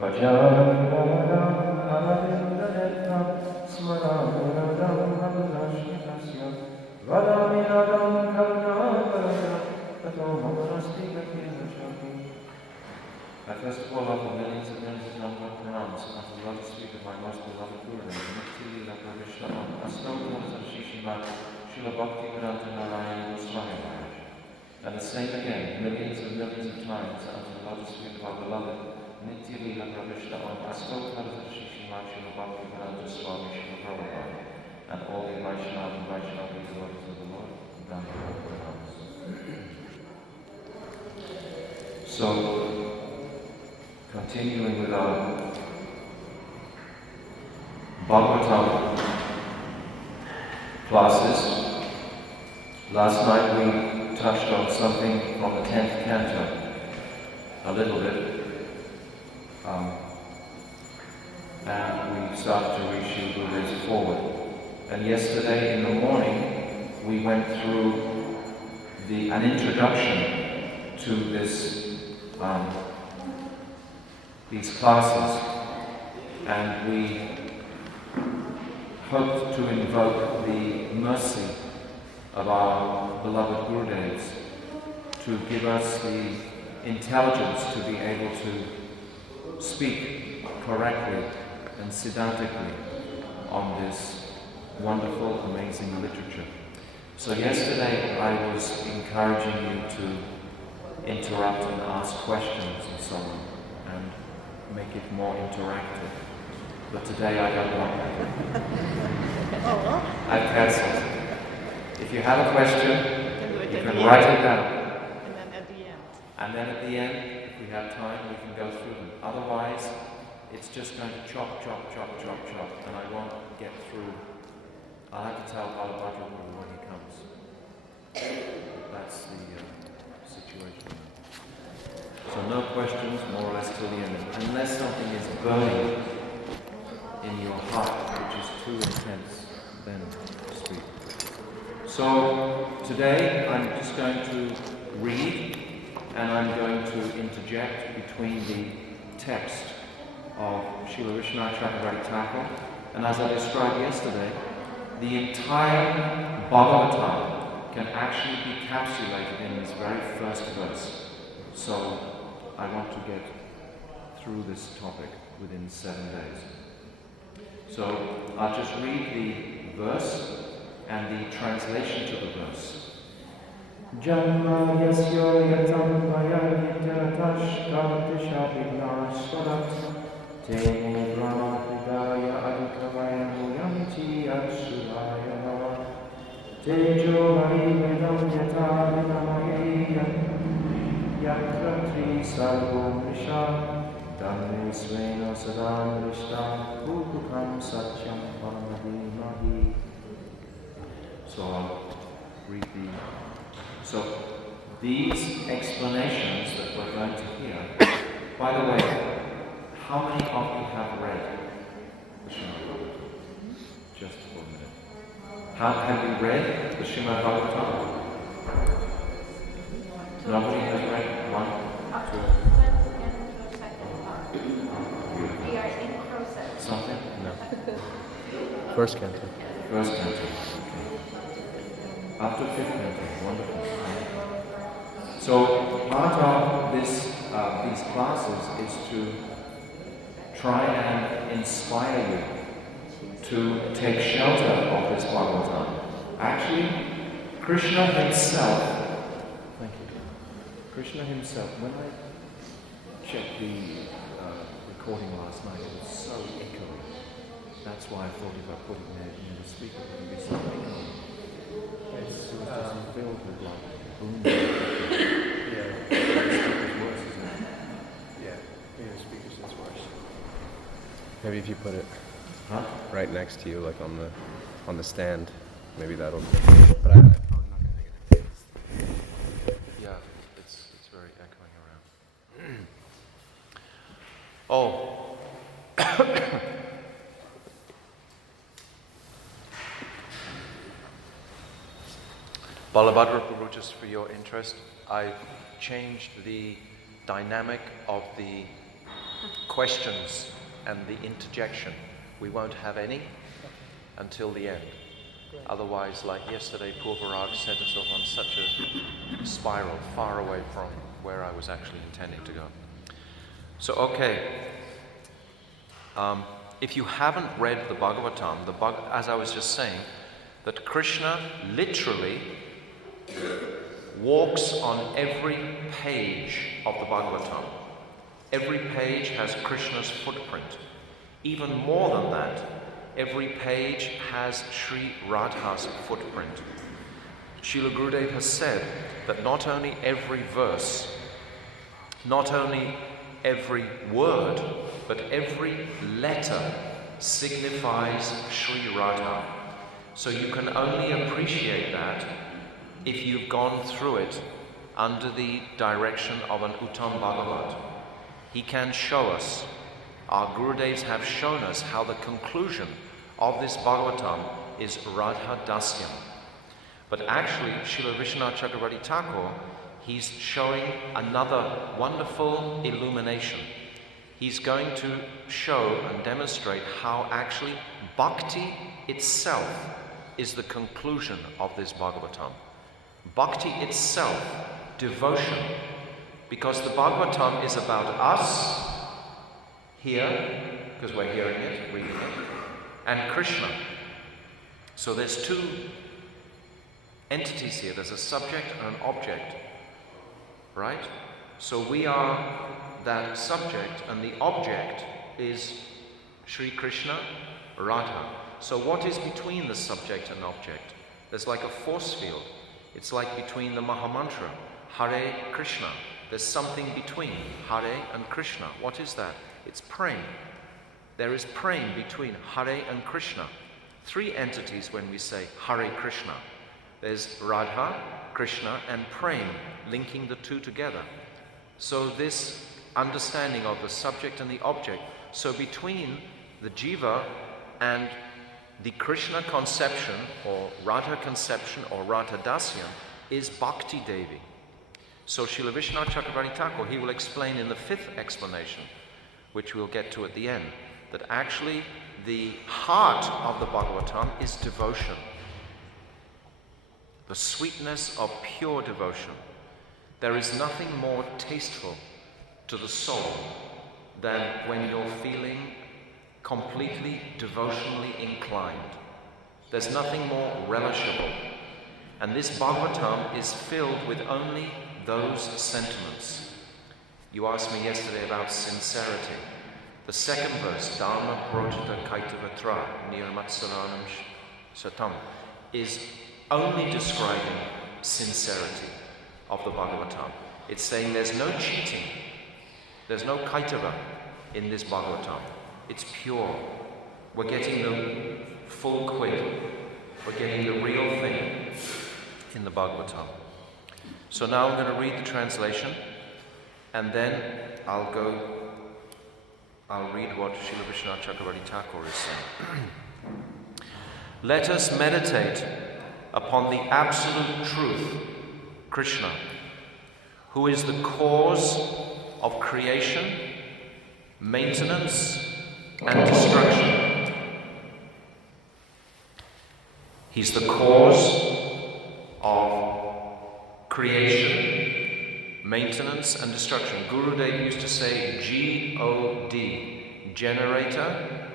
I first of all offer millions of pranams unto the lotus feet of my most beloved Guru, Nitya Lila Pravishna Om, Astokamas of Sripad, Srila Bhativedanta Narayana Swami Maharaj. And the same again, millions of times unto the lotus feet of our beloved Nitya Lila Pravishna Om, Astokamas of Sripad, Srila Bhativedanta Swami Srila Prabhupada, and all the Vaishnava and Vaishnava devotees of the Lord, Gandhara pranams. So, continuing with our Bhagavatam classes, last night we touched on something from the 10th canto, a little bit, and we started to read Srila Gurudev's forward. And yesterday in the morning we went through an introduction to these classes, and we hoped to invoke the mercy of our beloved Gurudevs to give us the intelligence to be able to speak correctly and siddhantically on this wonderful, amazing literature. So yesterday I was encouraging you to interrupt and ask questions and so on, and make it more interactive. But today I don't want that. I've cancelled. If you have a question, you can write it down. And then at the end. And then at the end, if we have time, we can go through them. Otherwise, it's just going to chop, and I won't get through. I'll have to tell Bhagavatam when he comes. That's the situation. So no questions, more or less till the end. Unless something is burning in your heart, which is too intense, then speak. So today I'm just going to read, and I'm going to interject between the text of Srila Vishnu Chakravarti Thakur, and as I described yesterday, the entire Bhagavatam can actually be encapsulated in this very first verse. So I want to get through this topic within 7 days. So I'll just read the verse and the translation to the verse. Janma yasya yatam vayanyatatash kartishabhinaswarat te brahma hridaya adhikavayam yanti asuraya tejo harivedam yata vinamaya Yakratri sarvo nisha Dhamme svena sadam rishta Bhukukam satyam paramadimahi. So I'll read So these explanations that we're going to hear, by the way, how many of you have read the Srimad Bhagavatam? Just for a minute. Have you read the Srimad Bhagavatam? Nobody has read one, two. We are in process. Something? No. First canto. First canto. Okay. Up to fifth canto. Wonderful. So part of these classes is to try and inspire you to take shelter of this Bhagavatam. Actually, Krishna himself. Krishna himself, when I checked the recording last night, it was so echoey. That's why I thought if I put it near the speaker, it would be so echoey. It was just filled with like boom. Yeah. Speaker's worse, isn't it? Yeah, the speaker's is worse. Maybe if you put it right next to you, like on the stand, maybe that'll. But I'm probably not gonna make it. Yeah, it's very echoing around. Oh. Balabhadra Prabhu, just for your interest, I've changed the dynamic of the questions and the interjection. We won't have any until the end. Otherwise, like yesterday, poor Maharaj set us off on such a spiral, far away from where I was actually intending to go. So, okay. If you haven't read the Bhagavatam, as I was just saying, that Krishna literally walks on every page of the Bhagavatam. Every page has Krishna's footprint. Even more than that, every page has Sri Radha's footprint. Srila Gurudev has said that not only every verse, not only every word, but every letter signifies Sri Radha. So you can only appreciate that if you've gone through it under the direction of an Uttam Bhagavat. He can show us, our Gurudevs have shown us how the conclusion of this Bhagavatam is Radha Dasyam. But actually, Srila Vishwanath Chakravarti Thakur, he's showing another wonderful illumination. He's going to show and demonstrate how actually bhakti itself is the conclusion of this Bhagavatam. Bhakti itself, devotion, because the Bhagavatam is about us here, because we're hearing it, reading it, and Krishna. So there's two entities here. There's a subject and an object, right? So we are that subject, and the object is Sri Krishna, Radha. So what is between the subject and object? There's like a force field. It's like between the Mahamantra, Hare Krishna. There's something between Hare and Krishna. What is that? It's prem. There is prem between Hare and Krishna. Three entities when we say Hare Krishna. There's Radha, Krishna, and prem, linking the two together. So this understanding of the subject and the object. So between the jiva and the Krishna conception, or Radha conception, or Radha Dasyam, is Bhakti Devi. So Srila Vishwanath Chakravarti Thakur, he will explain in the fifth explanation, which we'll get to at the end, that actually the heart of the Bhagavatam is devotion. The sweetness of pure devotion. There is nothing more tasteful to the soul than when you're feeling completely devotionally inclined. There's nothing more relishable. And this Bhagavatam is filled with only those sentiments. You asked me yesterday about sincerity. The second verse, Dharma Projita Kaitavatra Nirmatsaranam Satyam, is only describing sincerity of the Bhagavatam. It's saying there's no cheating, there's no kaitava in this Bhagavatam. It's pure. We're getting the full quid. We're getting the real thing in the Bhagavatam. So now I'm going to read the translation, and then I'll read what Srila Vishwanath Chakravarti Thakur is saying. Let us meditate upon the absolute truth, Krishna, who is the cause of creation, maintenance, and destruction. He's the cause of creation, maintenance, and destruction. Gurudev used to say G-O-D, generator,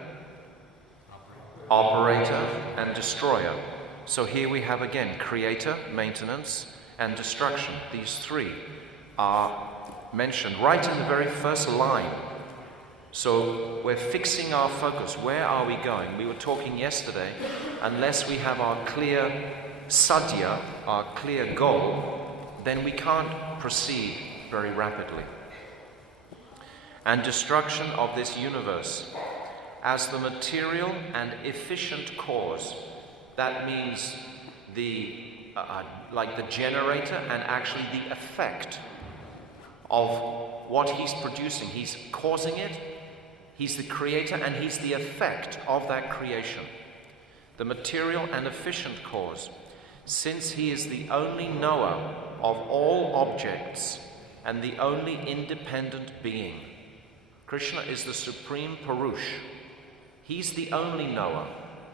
operator, and destroyer. So here we have again creator, maintenance, and destruction. These three are mentioned right in the very first line. So we're fixing our focus. Where are we going? We were talking yesterday, unless we have our clear sadhya, our clear goal, then we can't proceed very rapidly. And destruction of this universe as the material and efficient cause. That means like the generator and actually the effect of what he's producing. He's causing it, he's the creator, and he's the effect of that creation. The material and efficient cause, since he is the only knower of all objects and the only independent being. Krishna is the Supreme Purush. He's the only knower.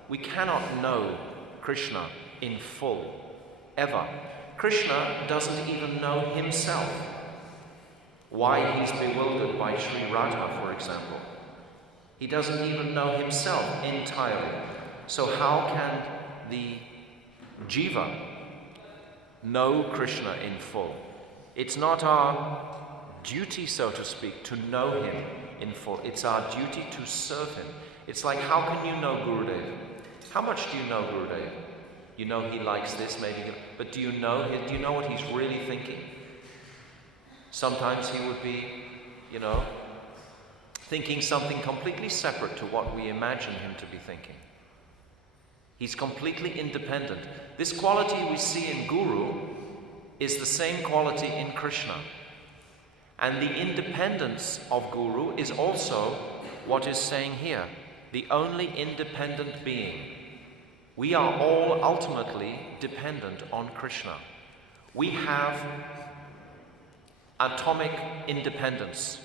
We cannot know Krishna in full, ever. Krishna doesn't even know himself. Why he's bewildered by Sri Radha, for example. He doesn't even know himself entirely. So how can the jiva know Krishna in full? It's not our duty, so to speak, to know him in full. It's our duty to serve him. It's like, how can you know Gurudev? How much do you know Gurudev? You know he likes this, maybe, but do you know what he's really thinking? Sometimes he would be, thinking something completely separate to what we imagine him to be thinking. He's completely independent. This quality we see in Guru is the same quality in Krishna. And the independence of Guru is also what is saying here, the only independent being. We are all ultimately dependent on Krishna. We have atomic independence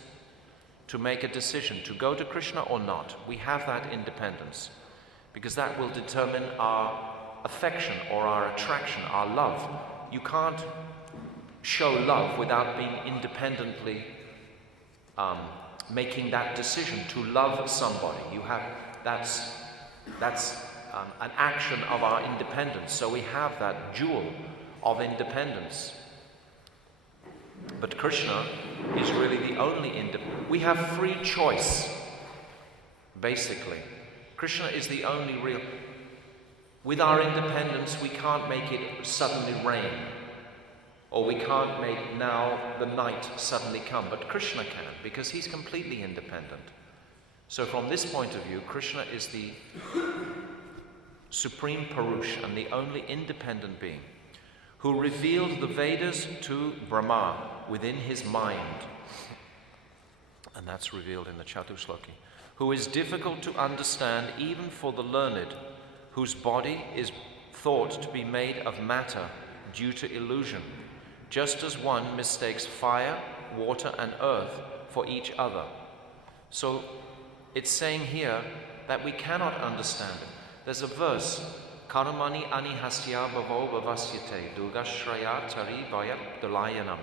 to make a decision to go to Krishna or not. We have that independence because that will determine our affection or our attraction, our love. You can't show love without being independently making that decision to love somebody. That's an action of our independence. So we have that jewel of independence. But Krishna is really the only independent. We have free choice, basically. Krishna is the only real. With our independence, we can't make it suddenly rain. Or we can't make now the night suddenly come. But Krishna can, because he's completely independent. So from this point of view, Krishna is the Supreme Purush and the only independent being who revealed the Vedas to Brahma within his mind. And that's revealed in the Chatushloki. Who is difficult to understand even for the learned, whose body is thought to be made of matter due to illusion, just as one mistakes fire, water, and earth for each other. So it's saying here that we cannot understand it. There's a verse, Karamani anihasya bhavo bhavasyate dugashraya tari vayat dalayanam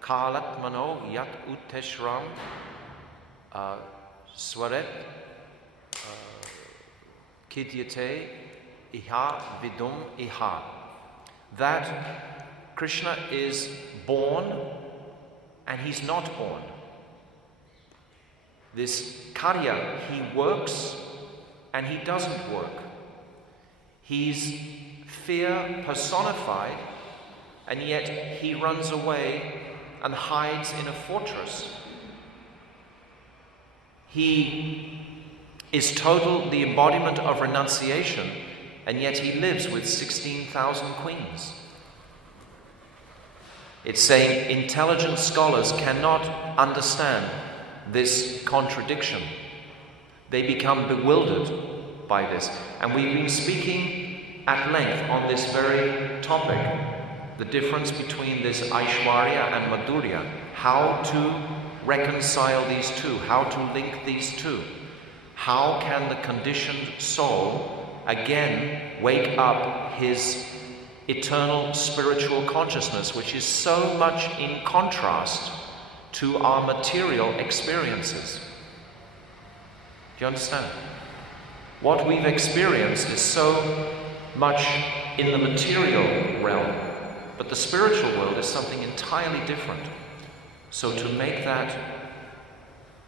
kalatmano yat utteshram swaret kidyate iha vidum iha. That Krishna is born and he's not born. This karya, he works and he doesn't work. He's fear personified, and yet he runs away and hides in a fortress. He is total the embodiment of renunciation, and yet he lives with 16,000 queens. It's saying intelligent scholars cannot understand this contradiction. They become bewildered by this. And we've been speaking at length on this very topic, the difference between this Aishwarya and Madhurya, how to reconcile these two, how to link these two. How can the conditioned soul again wake up his eternal spiritual consciousness, which is so much in contrast to our material experiences? Do you understand? What we've experienced is so much in the material realm, but the spiritual world is something entirely different. So to make that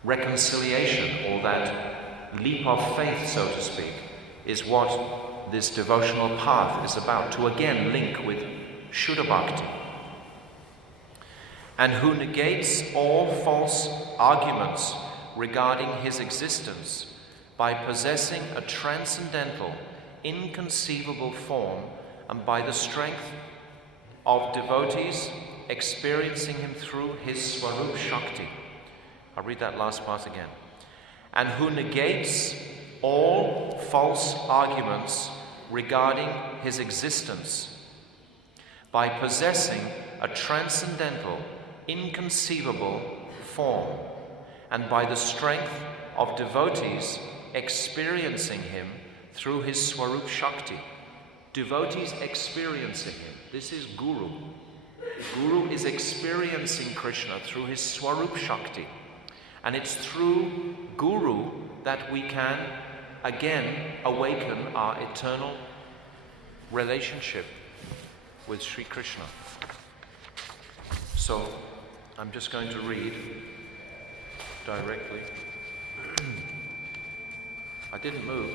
reconciliation, or that leap of faith, so to speak, is what this devotional path is about, to again link with Shuddha Bhakti. And who negates all false arguments regarding his existence by possessing a transcendental, inconceivable form, and by the strength of devotees experiencing him through his Swarup Shakti. I'll read that last part again. And who negates all false arguments regarding his existence by possessing a transcendental, inconceivable form, and by the strength of devotees experiencing him through his Swarup Shakti. Devotees experiencing him. This is Guru. Guru is experiencing Krishna through his Swarup Shakti. And it's through Guru that we can again awaken our eternal relationship with Sri Krishna. So I'm just going to read directly. I didn't move.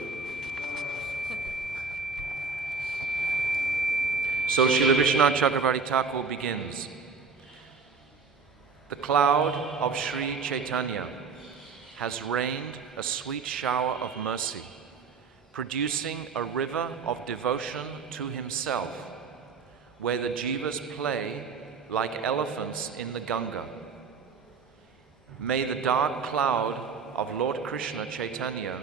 So Srila Vishwanath Chakravarti Thakur begins. The cloud of Sri Chaitanya has rained a sweet shower of mercy, producing a river of devotion to himself, where the jivas play like elephants in the Ganga. May the dark cloud of Lord Krishna Chaitanya,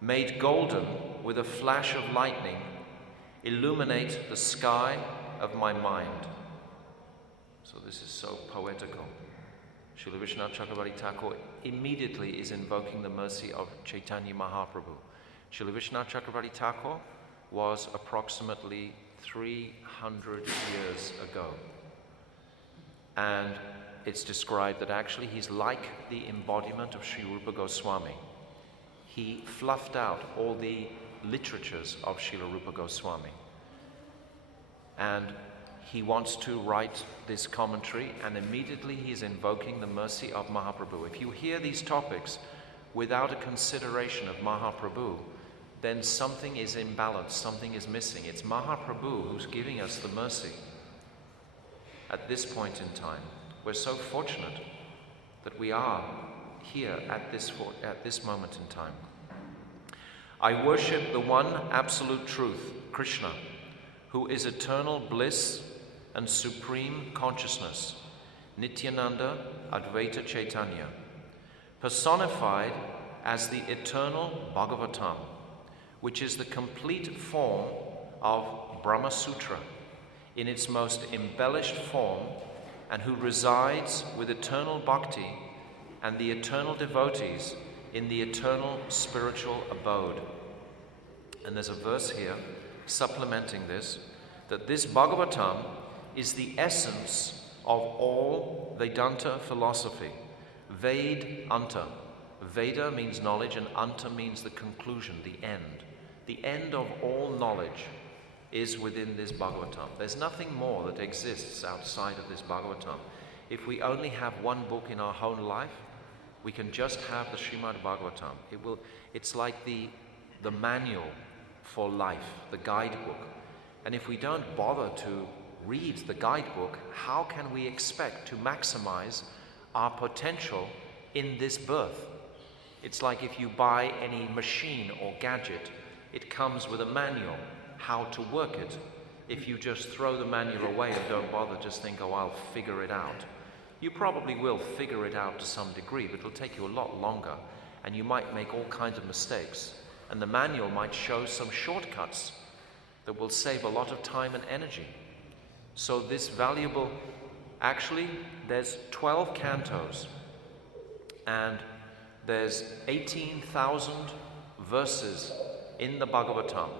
made golden with a flash of lightning, illuminate the sky of my mind. So this is so poetical. Srila Vishwanath Chakravarti Thakur immediately is invoking the mercy of Chaitanya Mahaprabhu. Srila Vishwanath Chakravarti Thakur was approximately 300 years ago. And it's described that actually he's like the embodiment of Sri Rupa Goswami. He fluffed out all the literatures of Srila Rupa Goswami. And he wants to write this commentary, and immediately he's invoking the mercy of Mahaprabhu. If you hear these topics without a consideration of Mahaprabhu, then something is imbalanced, something is missing. It's Mahaprabhu who's giving us the mercy at this point in time. We're so fortunate that we are here at this moment in time. I worship the one absolute truth, Krishna, who is eternal bliss and supreme consciousness, Nityananda Advaita Chaitanya, personified as the eternal Bhagavatam, which is the complete form of Brahma Sutra in its most embellished form, and who resides with eternal bhakti and the eternal devotees in the eternal spiritual abode. And there's a verse here supplementing this, that this Bhagavatam is the essence of all Vedanta philosophy. Ved-anta. Veda means knowledge, and anta means the conclusion, the end. The end of all knowledge is within this Bhagavatam. There's nothing more that exists outside of this Bhagavatam. If we only have one book in our whole life, we can just have the Srimad Bhagavatam. It's like the manual for life, the guidebook. And if we don't bother to read the guidebook, how can we expect to maximize our potential in this birth? It's like if you buy any machine or gadget, it comes with a manual how to work it. If you just throw the manual away and don't bother, just think, oh, I'll figure it out. You probably will figure it out to some degree, but it'll take you a lot longer, and you might make all kinds of mistakes. And the manual might show some shortcuts that will save a lot of time and energy. So this valuable, actually, there's 12 cantos, and there's 18,000 verses in the Bhagavatam.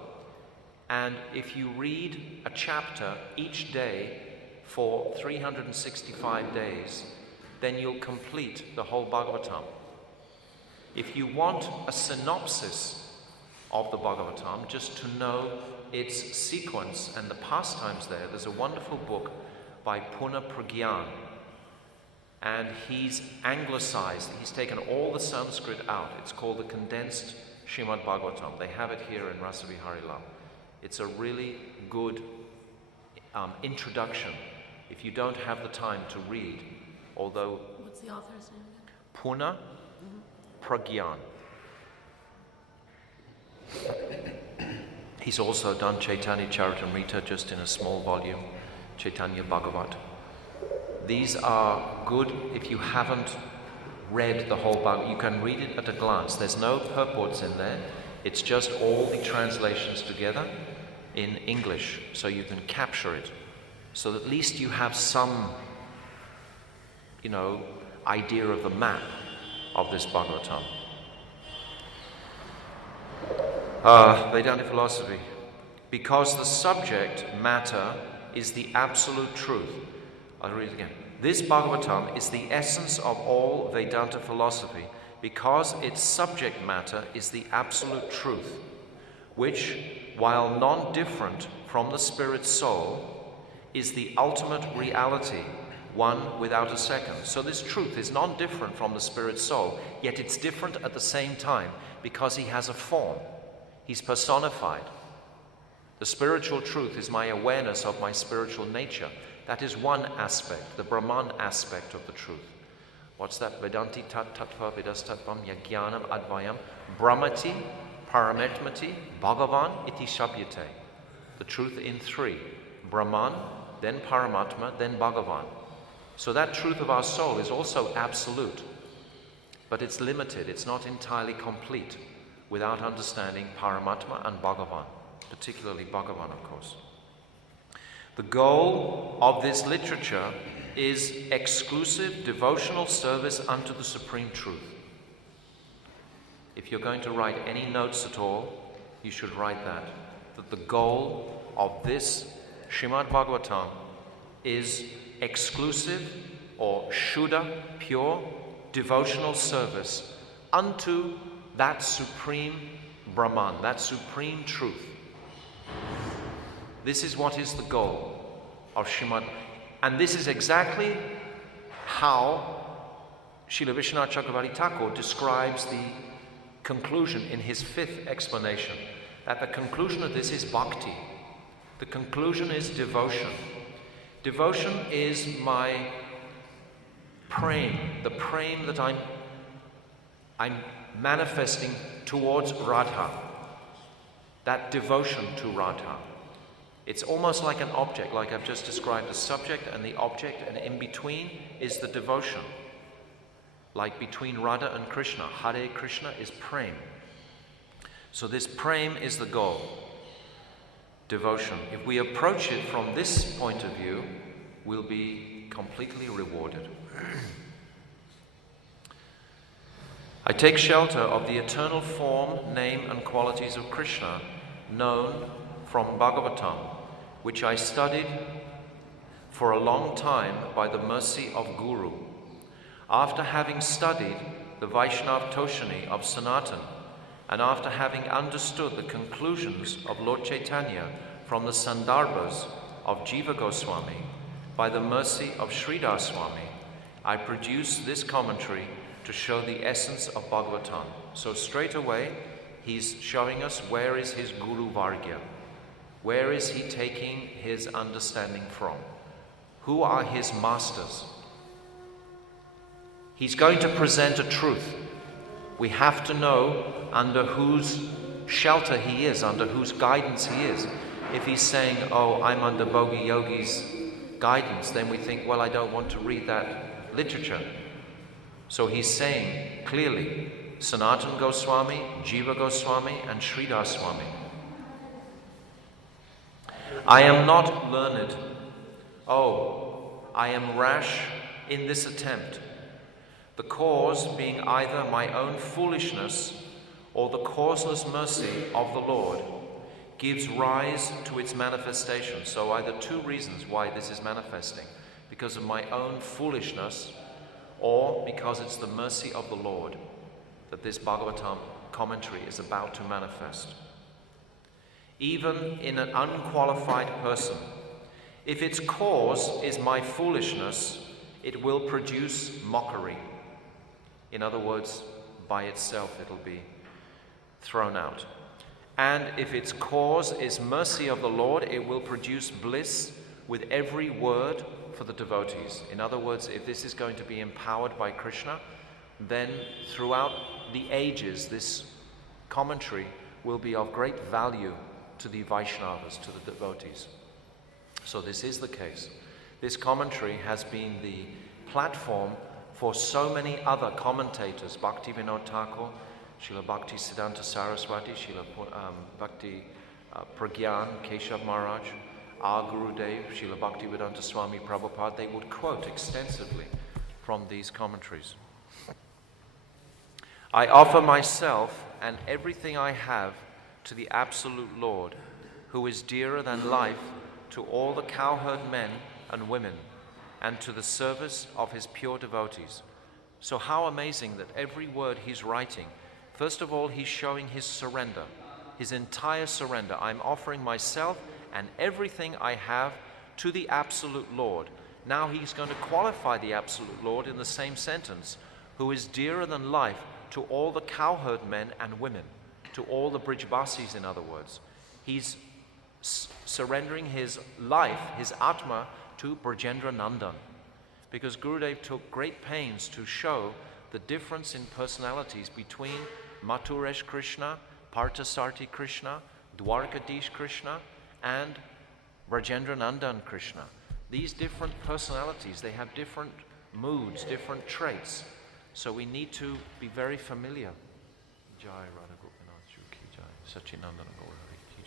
And if you read a chapter each day for 365 days, then you'll complete the whole Bhagavatam. If you want a synopsis of the Bhagavatam, just to know its sequence and the pastimes there's a wonderful book by Puna Pragyan. And he's anglicized, he's taken all the Sanskrit out. It's called the condensed Srimad Bhagavatam. They have it here in Rasa Vihari Lal. It's a really good introduction if you don't have the time to read, although... What's the author's name again? Puna Pragyan. He's also done Chaitanya Charitamrita just in a small volume, Chaitanya Bhagavat. These are good if you haven't read the whole Bhagavad. You can read it at a glance. There's no purports in there. It's just all the translations together in English, so you can capture it. So at least you have some, idea of the map. of this Bhagavatam. Vedanta philosophy. Because the subject matter is the absolute truth. I'll read it again. This Bhagavatam is the essence of all Vedanta philosophy because its subject matter is the absolute truth, which, while non-different from the spirit soul, is the ultimate reality, one without a second. So this truth is non-different from the spirit soul, yet it's different at the same time because he has a form. He's personified. The spiritual truth is my awareness of my spiritual nature. That is one aspect, the Brahman aspect of the truth. What's that? Vedanti tat tattva vidastatvam yajnanam advayam brahmati paramatmati Bhagavan iti shabhyate. The truth in three. Brahman, then Paramatma, then Bhagavan. So that truth of our soul is also absolute, but it's limited, it's not entirely complete without understanding Paramatma and Bhagavan, particularly Bhagavan, of course. The goal of this literature is exclusive devotional service unto the Supreme Truth. If you're going to write any notes at all, you should write that the goal of this Srimad Bhagavatam is exclusive or Shuddha, pure devotional service unto that supreme Brahman, that supreme truth. This is what is the goal of Srimad. And this is exactly how Srila Vishwanath Chakravarti Thakur describes the conclusion in his fifth explanation, that the conclusion of this is bhakti. The conclusion is devotion. Devotion is my prem, the prem that I'm manifesting towards Radha. That devotion to Radha. It's almost like an object, like I've just described the subject and the object, and in between is the devotion. Like between Radha and Krishna, Hare Krishna is prem. So this prem is the goal, devotion. If we approach it from this point of view, we'll be completely rewarded. I take shelter of the eternal form, name and qualities of Krishna, known from Bhagavatam, which I studied for a long time by the mercy of Guru. After having studied the Vaishnav Toshani of Sanatan, and after having understood the conclusions of Lord Chaitanya from the Sandarbhas of Jiva Goswami, by the mercy of Sridhar Swami, I produce this commentary to show the essence of Bhagavatam. So straight away, he's showing us where is his Guru Vargya. Where is he taking his understanding from? Who are his masters? He's going to present a truth. We have to know under whose shelter he is, under whose guidance he is. If he's saying, oh, I'm under Bhogi Yogi's guidance, then we think, well, I don't want to read that literature. So he's saying clearly, Sanatan Goswami, Jiva Goswami, and Sridhar Swami. I am not learned. Oh, I am rash in this attempt. The cause being either my own foolishness or the causeless mercy of the Lord gives rise to its manifestation. So either two reasons why this is manifesting. Because of my own foolishness or because it's the mercy of the Lord that this Bhagavatam commentary is about to manifest. Even in an unqualified person, if its cause is my foolishness, it will produce mockery. In other words, by itself it'll be thrown out. And if its cause is mercy of the Lord, it will produce bliss with every word for the devotees. In other words, if this is going to be empowered by Krishna, then throughout the ages, this commentary will be of great value to the Vaishnavas, to the devotees. So this is the case. This commentary has been the platform for so many other commentators, Bhativedanta Thakur, Srila Bhakti Siddhanta Saraswati, Srila Bhakti Pragyan, Keshav Maharaj, our Gurudev, Srila Bhativedanta Swami Prabhupada. They would quote extensively from these commentaries. I offer myself and everything I have to the absolute Lord, who is dearer than life to all the cowherd men and women, and to the service of his pure devotees. So how amazing that every word he's writing, first of all, he's showing his surrender, his entire surrender. I'm offering myself and everything I have to the absolute Lord. Now he's going to qualify the absolute Lord in the same sentence, who is dearer than life to all the cowherd men and women, to all the Brijbasis, in other words. He's surrendering his life, his Atma, to Brajendra Nandan, because Gurudev took great pains to show the difference in personalities between Mathuresh Krishna, Parthasarthi Krishna, Dwarkadish Krishna, and Brajendra Nandan Krishna. These different personalities, they have different moods, different traits. So we need to be very familiar. Jai Radha Gopinath Ji ki jai, Satchinandana Gaura ki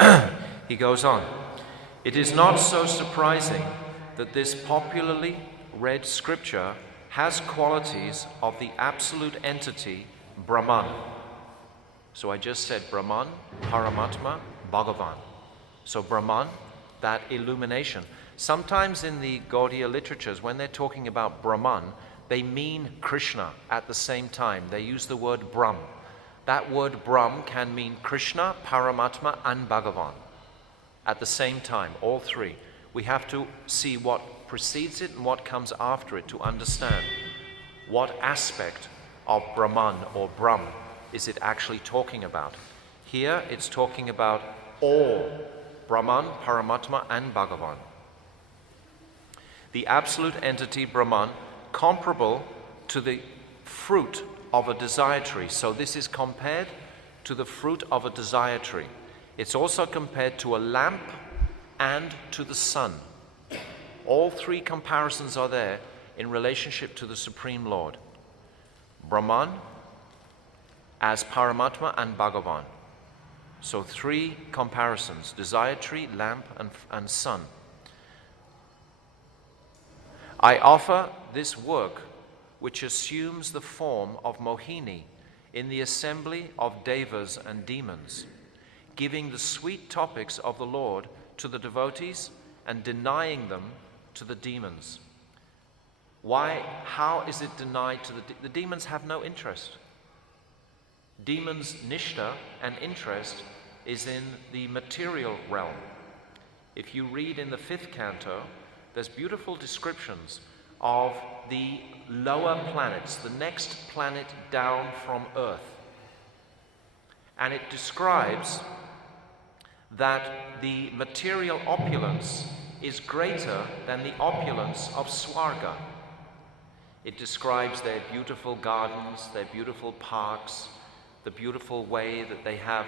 jai. He goes on. It is not so surprising that this popularly read scripture has qualities of the absolute entity Brahman. So I just said Brahman, Paramatma, Bhagavan. So Brahman, that illumination. Sometimes in the Gaudiya literatures, when they're talking about Brahman, they mean Krishna at the same time. They use the word Brahm. That word Brahm can mean Krishna, Paramatma, and Bhagavan at the same time, all three. We have to see what precedes it and what comes after it to understand what aspect of Brahman or Brahm is it actually talking about. Here it's talking about all, Brahman, Paramatma, and Bhagavan. The absolute entity Brahman, comparable to the fruit of a desire tree. So this is compared to the fruit of a desire tree. It's also compared to a lamp and to the sun. All three comparisons are there in relationship to the Supreme Lord. Brahman as Paramatma and Bhagavan. So three comparisons: desire tree, lamp, and sun. I offer this work, which assumes the form of Mohini in the assembly of devas and demons, giving the sweet topics of the Lord to the devotees and denying them to the demons. Why? How is it denied to the demons? Have no interest. Demons' nishta and interest is in the material realm. If you read in the 5th canto, there's beautiful descriptions of the lower planets, the next planet down from Earth. And it describes that the material opulence is greater than the opulence of Swarga. It describes their beautiful gardens, their beautiful parks, the beautiful way that they have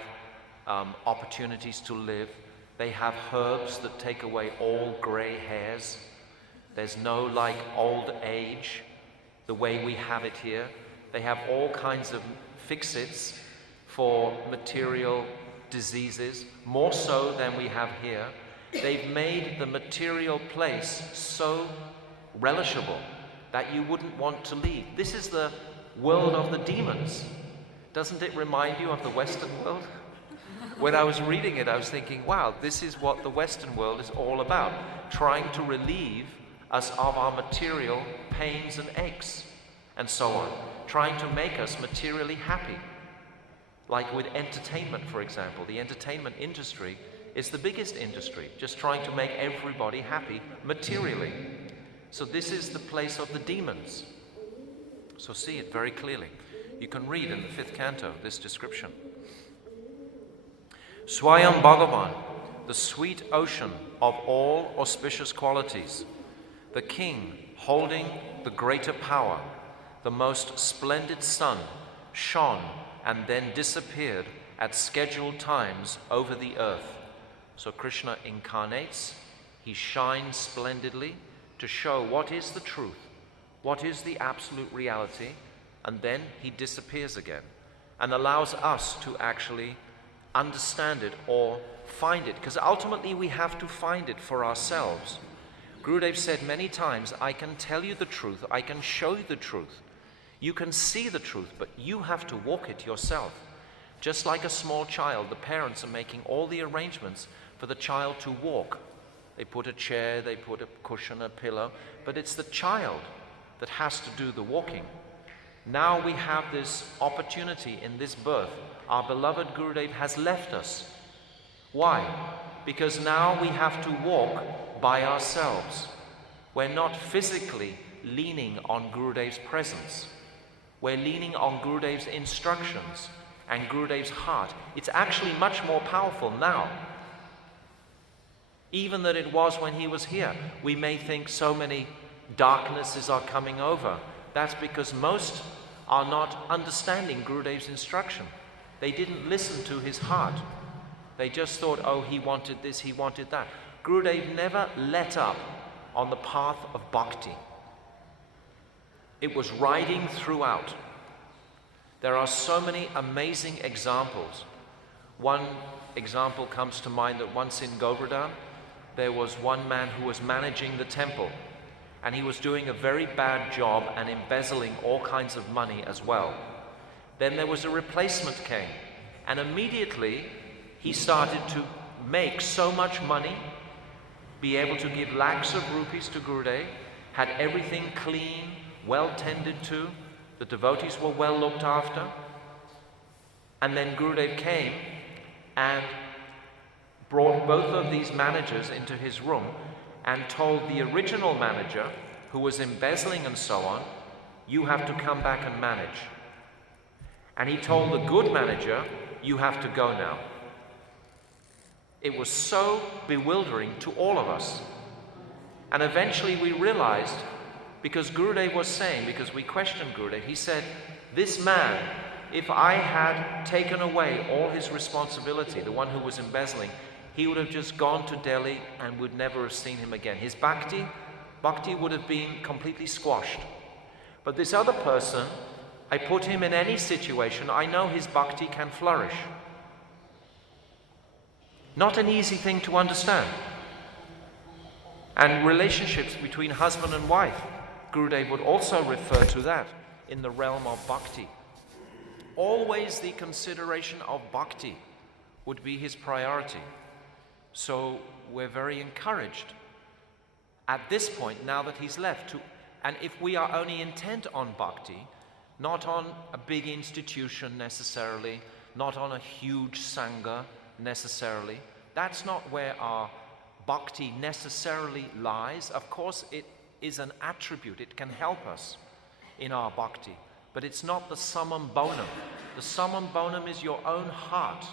opportunities to live. They have herbs that take away all gray hairs. There's no old age, the way we have it here. They have all kinds of fix-its for material diseases, more so than we have here. They've made the material place so relishable that you wouldn't want to leave. This is the world of the demons. Doesn't it remind you of the Western world? When I was reading it, I was thinking, wow, this is what the Western world is all about, trying to relieve us of our material pains and aches, and so on, trying to make us materially happy. Like with entertainment, for example. The entertainment industry is the biggest industry, just trying to make everybody happy materially. So this is the place of the demons. So see it very clearly. You can read in the 5th canto this description. Swayam Bhagavan, the sweet ocean of all auspicious qualities, the king holding the greater power, the most splendid sun, shone and then disappeared at scheduled times over the earth. So Krishna incarnates, he shines splendidly to show what is the truth, what is the absolute reality, and then he disappears again and allows us to actually understand it or find it, because ultimately we have to find it for ourselves. Gurudev said many times, I can tell you the truth, I can show you the truth, You can see the truth, but you have to walk it yourself. Just like a small child, the parents are making all the arrangements for the child to walk. They put a chair, they put a cushion, a pillow, but it's the child that has to do the walking. Now we have this opportunity in this birth. Our beloved Gurudev has left us. Why? Because now we have to walk by ourselves. We're not physically leaning on Gurudev's presence. We're leaning on Gurudev's instructions and Gurudev's heart. It's actually much more powerful now, even than it was when he was here. We may think so many darknesses are coming over. That's because most are not understanding Gurudev's instruction. They didn't listen to his heart. They just thought, oh, he wanted this, he wanted that. Gurudev never let up on the path of bhakti. It was riding throughout. There are so many amazing examples. One example comes to mind that once in Govardhan, there was one man who was managing the temple, and he was doing a very bad job and embezzling all kinds of money as well. Then there was a replacement came, and immediately he started to make so much money, be able to give lakhs of rupees to Gurudev, had everything clean, well tended to, the devotees were well looked after. And then Gurudev came and brought both of these managers into his room and told the original manager, who was embezzling and so on, you have to come back and manage. And he told the good manager, you have to go now. It was so bewildering to all of us. And eventually we realized, because Gurudev was saying, because we questioned Gurudev, he said, this man, if I had taken away all his responsibility, the one who was embezzling, he would have just gone to Delhi and would never have seen him again. His bhakti would have been completely squashed. But this other person, I put him in any situation, I know his bhakti can flourish. Not an easy thing to understand. And relationships between husband and wife, Gurudev would also refer to that in the realm of bhakti. Always the consideration of bhakti would be his priority. So we're very encouraged at this point, now that he's left, and if we are only intent on bhakti, not on a big institution necessarily, not on a huge sangha necessarily, that's not where our bhakti necessarily lies. Of course, it is an attribute, it can help us in our bhakti, but it's not the summum bonum. The summum bonum is your own heart.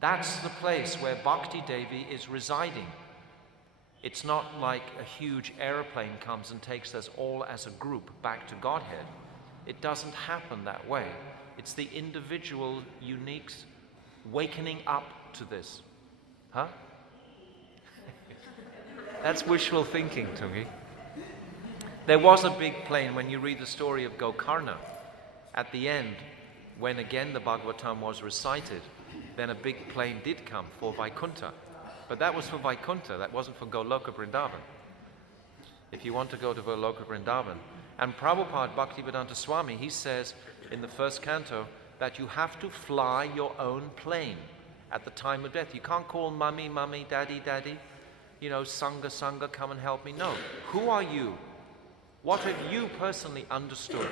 That's the place where Bhakti Devi is residing. It's not like a huge aeroplane comes and takes us all as a group back to Godhead. It doesn't happen that way. It's the individual, unique wakening up to this. Huh? That's wishful thinking, Tungi. There was a big plane when you read the story of Gokarna. At the end, when again the Bhagavatam was recited, then a big plane did come for Vaikuntha. But that was for Vaikuntha, that wasn't for Goloka Vrindavan. If you want to go to Goloka Vrindavan. And Prabhupada Bhativedanta Swami, he says in the first canto that you have to fly your own plane at the time of death. You can't call mummy, mummy, daddy, daddy, sangha, sangha, come and help me. No. Who are you? What have you personally understood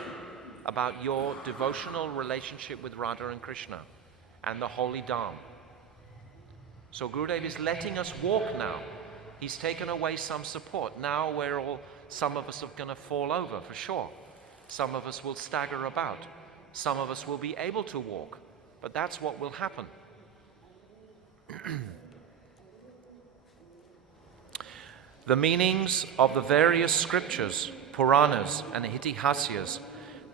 about your devotional relationship with Radha and Krishna and the holy Dham? So Gurudev is letting us walk now. He's taken away some support. Now some of us are going to fall over for sure. Some of us will stagger about. Some of us will be able to walk. But that's what will happen. The meanings of the various scriptures, Puranas and Itihasyas,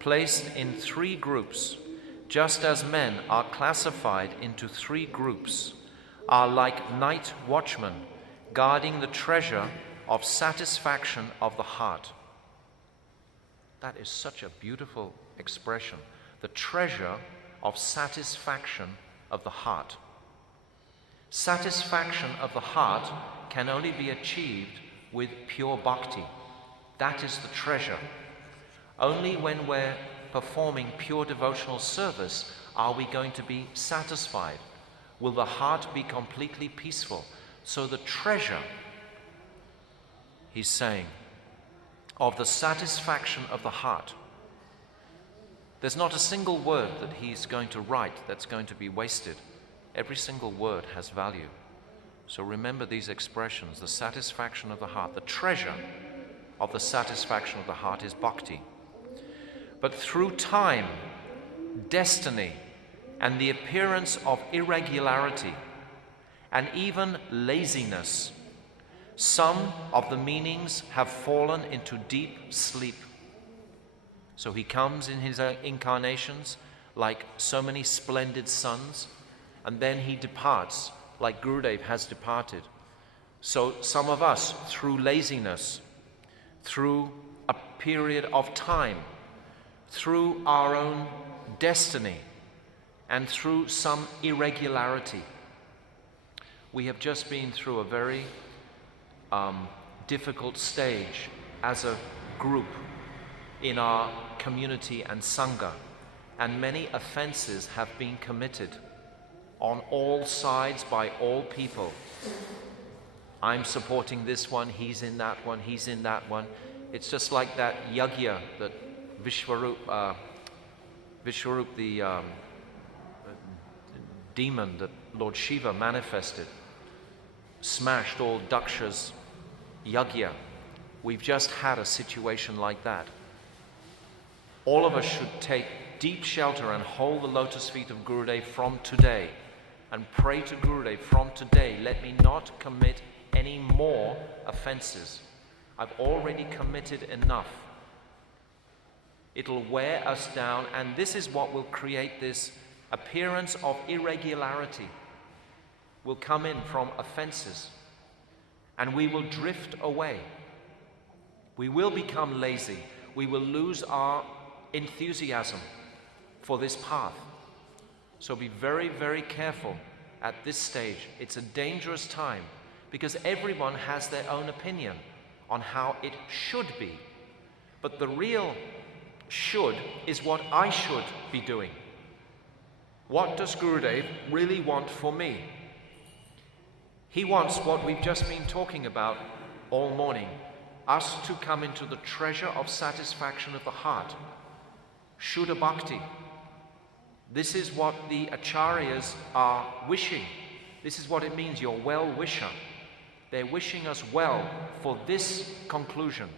placed in 3 groups, just as men are classified into 3 groups, are like night watchmen guarding the treasure of satisfaction of the heart. That is such a beautiful expression. The treasure of satisfaction of the heart. Satisfaction of the heart can only be achieved with pure bhakti. That is the treasure. Only when we're performing pure devotional service are we going to be satisfied. Will the heart be completely peaceful? So the treasure, he's saying, of the satisfaction of the heart. There's not a single word that he's going to write that's going to be wasted. Every single word has value. So remember these expressions: the satisfaction of the heart. The treasure of the satisfaction of the heart is bhakti. But through time, destiny, and the appearance of irregularity, and even laziness, some of the meanings have fallen into deep sleep. So he comes in his incarnations like so many splendid suns, and then he departs like Gurudev has departed. So some of us, through laziness, through a period of time, through our own destiny, and through some irregularity, we have just been through a very difficult stage as a group in our community and sangha, and many offenses have been committed on all sides by all people. I'm supporting this one, he's in that one, he's in that one. It's just like that yagya that Vishwarup, the demon that Lord Shiva manifested, smashed all Daksha's yagya. We've just had a situation like that. All of us should take deep shelter and hold the lotus feet of Gurudev from today, and pray to Gurudev from today, let me not commit any more offenses. I've already committed enough. It'll wear us down, and this is what will create this appearance of irregularity. Will come in from offenses, and we will drift away. We will become lazy. We will lose our enthusiasm for this path. So be very, very careful at this stage. It's a dangerous time because everyone has their own opinion on how it should be. But the real should is what I should be doing. What does Gurudev really want for me? He wants what we've just been talking about all morning, us to come into the treasure of satisfaction of the heart, Shuddha Bhakti. This is what the acharyas are wishing. This is what it means, your well-wisher. They're wishing us well for this conclusion,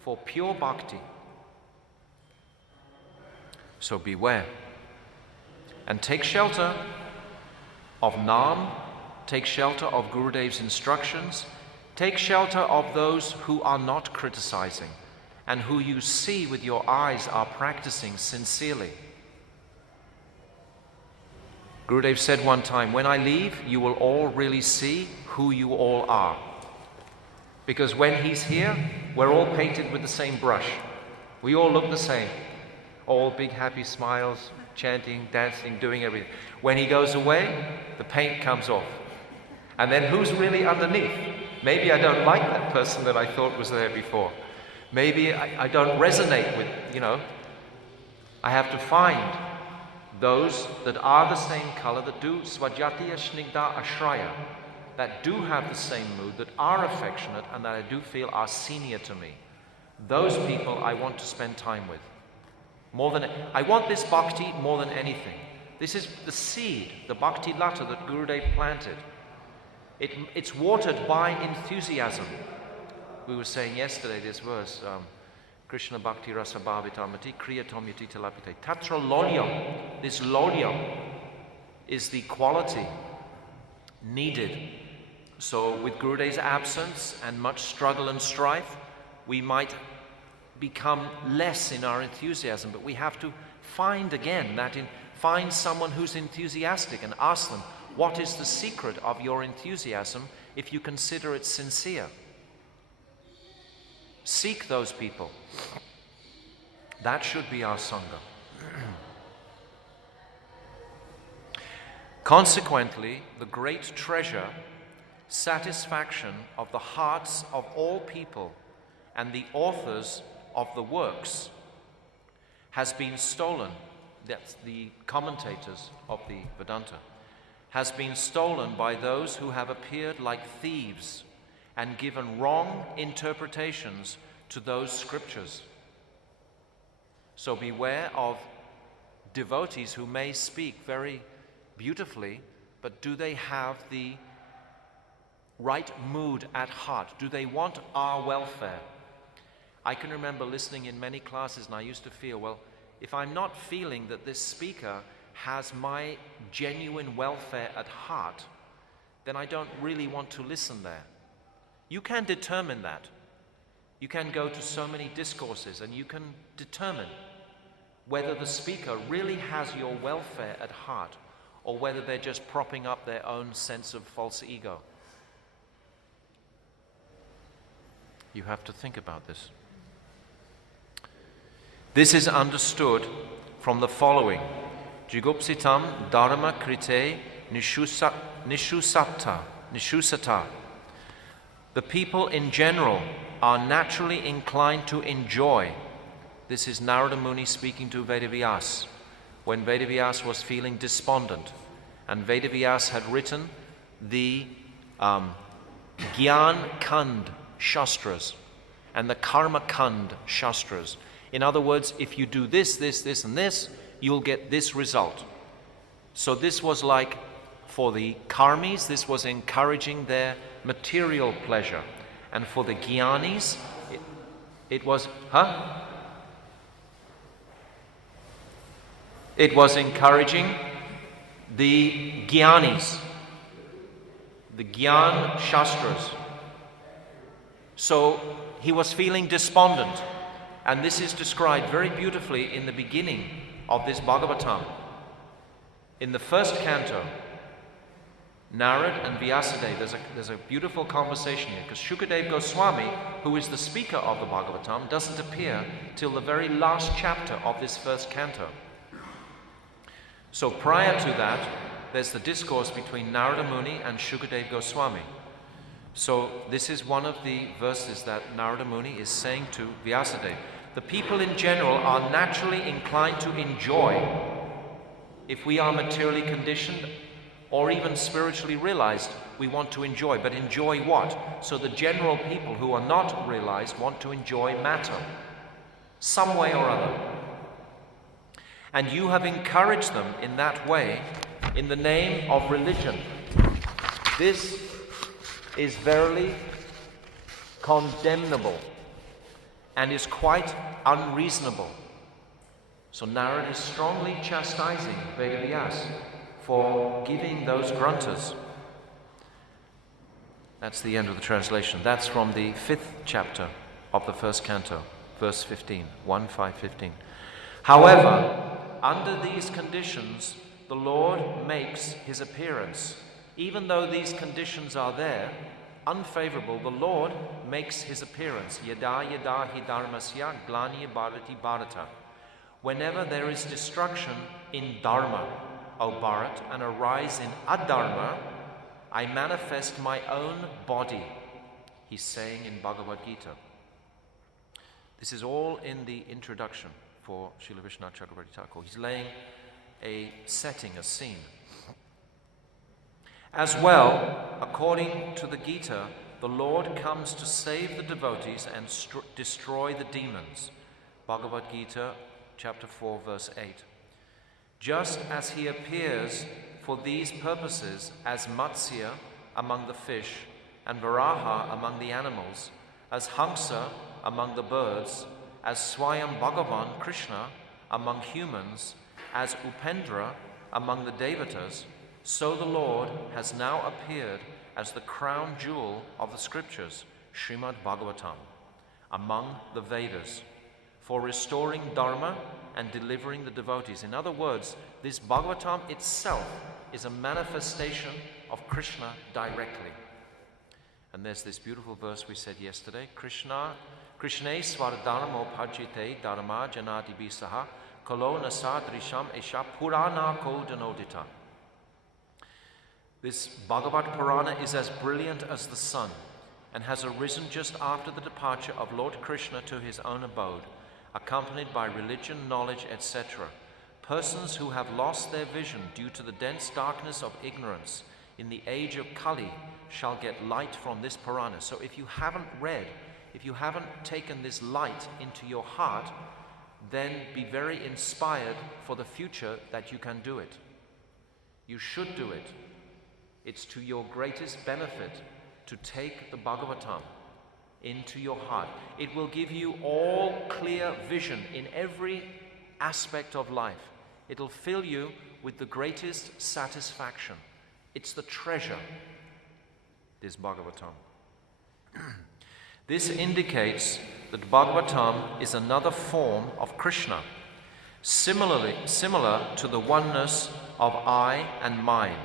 for pure bhakti. So beware. And take shelter of Nam, take shelter of Gurudev's instructions, take shelter of those who are not criticizing and who you see with your eyes are practicing sincerely. Gurudev said one time, when I leave, you will all really see who you all are. Because when he's here, we're all painted with the same brush. We all look the same. All big happy smiles, chanting, dancing, doing everything. When he goes away, the paint comes off. And then who's really underneath? Maybe I don't like that person that I thought was there before. Maybe I don't resonate with, I have to find those that are the same color, that do svajatiya snigdha ashraya, that do have the same mood, that are affectionate, and that I do feel are senior to me. Those people I want to spend time with. I want this bhakti more than anything. This is the seed, the bhakti lata that Gurudev planted. It's watered by enthusiasm. We were saying yesterday this verse, Krishna Bhakti Rasa Bhavitamati Kriyatam Yati Talapite. Tatra lolyam. This lolyam is the quality needed. So with Gurudev's absence and much struggle and strife, we might become less in our enthusiasm, but we have to find again find someone who's enthusiastic and ask them, what is the secret of your enthusiasm if you consider it sincere? Seek those people. That should be our sangha. Consequently, the great treasure, satisfaction of the hearts of all people and the authors of the works has been stolen, that's the commentators of the Vedanta, has been stolen by those who have appeared like thieves and given wrong interpretations to those scriptures. So beware of devotees who may speak very beautifully, but do they have the right mood at heart? Do they want our welfare? I can remember listening in many classes, and I used to feel, well, if I'm not feeling that this speaker has my genuine welfare at heart, then I don't really want to listen there. You can determine that. You can go to so many discourses and you can determine whether the speaker really has your welfare at heart or whether they're just propping up their own sense of false ego. You have to think about this. This is understood from the following. Jigupsitam dharma krite nishusata. The people in general are naturally inclined to enjoy. This is Narada Muni speaking to Vedavyas when Vedavyas was feeling despondent. And Vedavyas had written the Gyan Kand Shastras and the Karma Kand Shastras. In other words, if you do this, this, this, and this, you'll get this result. So this was like, for the karmis, this was encouraging their material pleasure. And for the jnanis, it was, It was encouraging the jnanis, the Gyan Shastras. So he was feeling despondent. And this is described very beautifully in the beginning of this Bhagavatam. In the first canto, Narad and Vyasadeva, there's a beautiful conversation here, because Shukadev Goswami, who is the speaker of the Bhagavatam, doesn't appear till the very last chapter of this first canto. So prior to that, there's the discourse between Narada Muni and Shukadev Goswami. So this is one of the verses that Narada Muni is saying to Vyasadeva. The people in general are naturally inclined to enjoy. If we are materially conditioned or even spiritually realized, we want to enjoy. But enjoy what? So the general people who are not realized want to enjoy matter, some way or other. And you have encouraged them in that way in the name of religion. This is verily condemnable and is quite unreasonable. So Narad is strongly chastising Vedavyas for giving those grunters. That's the end of the translation. That's from the 5th chapter of the first canto, verse 15, 1-5-15. However, under these conditions, the Lord makes his appearance. Even though these conditions are there, unfavorable, the Lord makes his appearance. Yada yada hi dharmasya glani bharati bharata. Whenever there is destruction in dharma, O Bharat, and a rise in adharma, I manifest my own body, he's saying in Bhagavad Gita. This is all in the introduction for Srila Vishwanath Chakravarti Thakur. He's laying a setting, a scene. As well, according to the Gita, the Lord comes to save the devotees and destroy the demons. Bhagavad Gita, chapter 4, verse 8. Just as he appears for these purposes as Matsya among the fish and Varaha among the animals, as Hamsa among the birds, as Swayam Bhagavan Krishna among humans, as Upendra among the Devatas, so the Lord has now appeared as the crown jewel of the scriptures, Srimad Bhagavatam, among the Vedas, for restoring Dharma and delivering the devotees. In other words, this Bhagavatam itself is a manifestation of Krishna directly. And there's this beautiful verse we said yesterday, Krishne svardharmo bhajite dharma janati bisaha kolona sadrisham esha purana ko danodita. This Bhagavad Purana is as brilliant as the sun and has arisen just after the departure of Lord Krishna to his own abode, accompanied by religion, knowledge, etc. Persons who have lost their vision due to the dense darkness of ignorance in the age of Kali shall get light from this Purana. So if you haven't read, if you haven't taken this light into your heart, then be very inspired for the future that you can do it. You should do it. It's to your greatest benefit to take the Bhagavatam into your heart. It will give you all clear vision in every aspect of life. It'll fill you with the greatest satisfaction. It's the treasure, this Bhagavatam. This indicates that Bhagavatam is another form of Krishna, similar to the oneness of I and mine,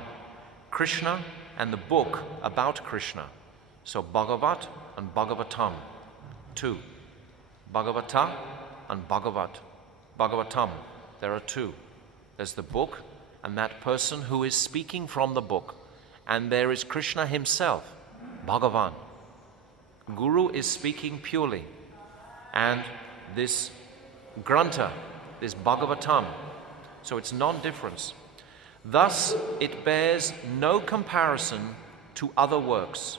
Krishna and the book about Krishna. So Bhagavat and Bhagavatam, two. Bhagavata and Bhagavatam, there are two. There's the book and that person who is speaking from the book. And there is Krishna himself, Bhagavan. Guru is speaking purely. And this Grantha, this Bhagavatam, so it's non-difference. Thus, it bears no comparison to other works.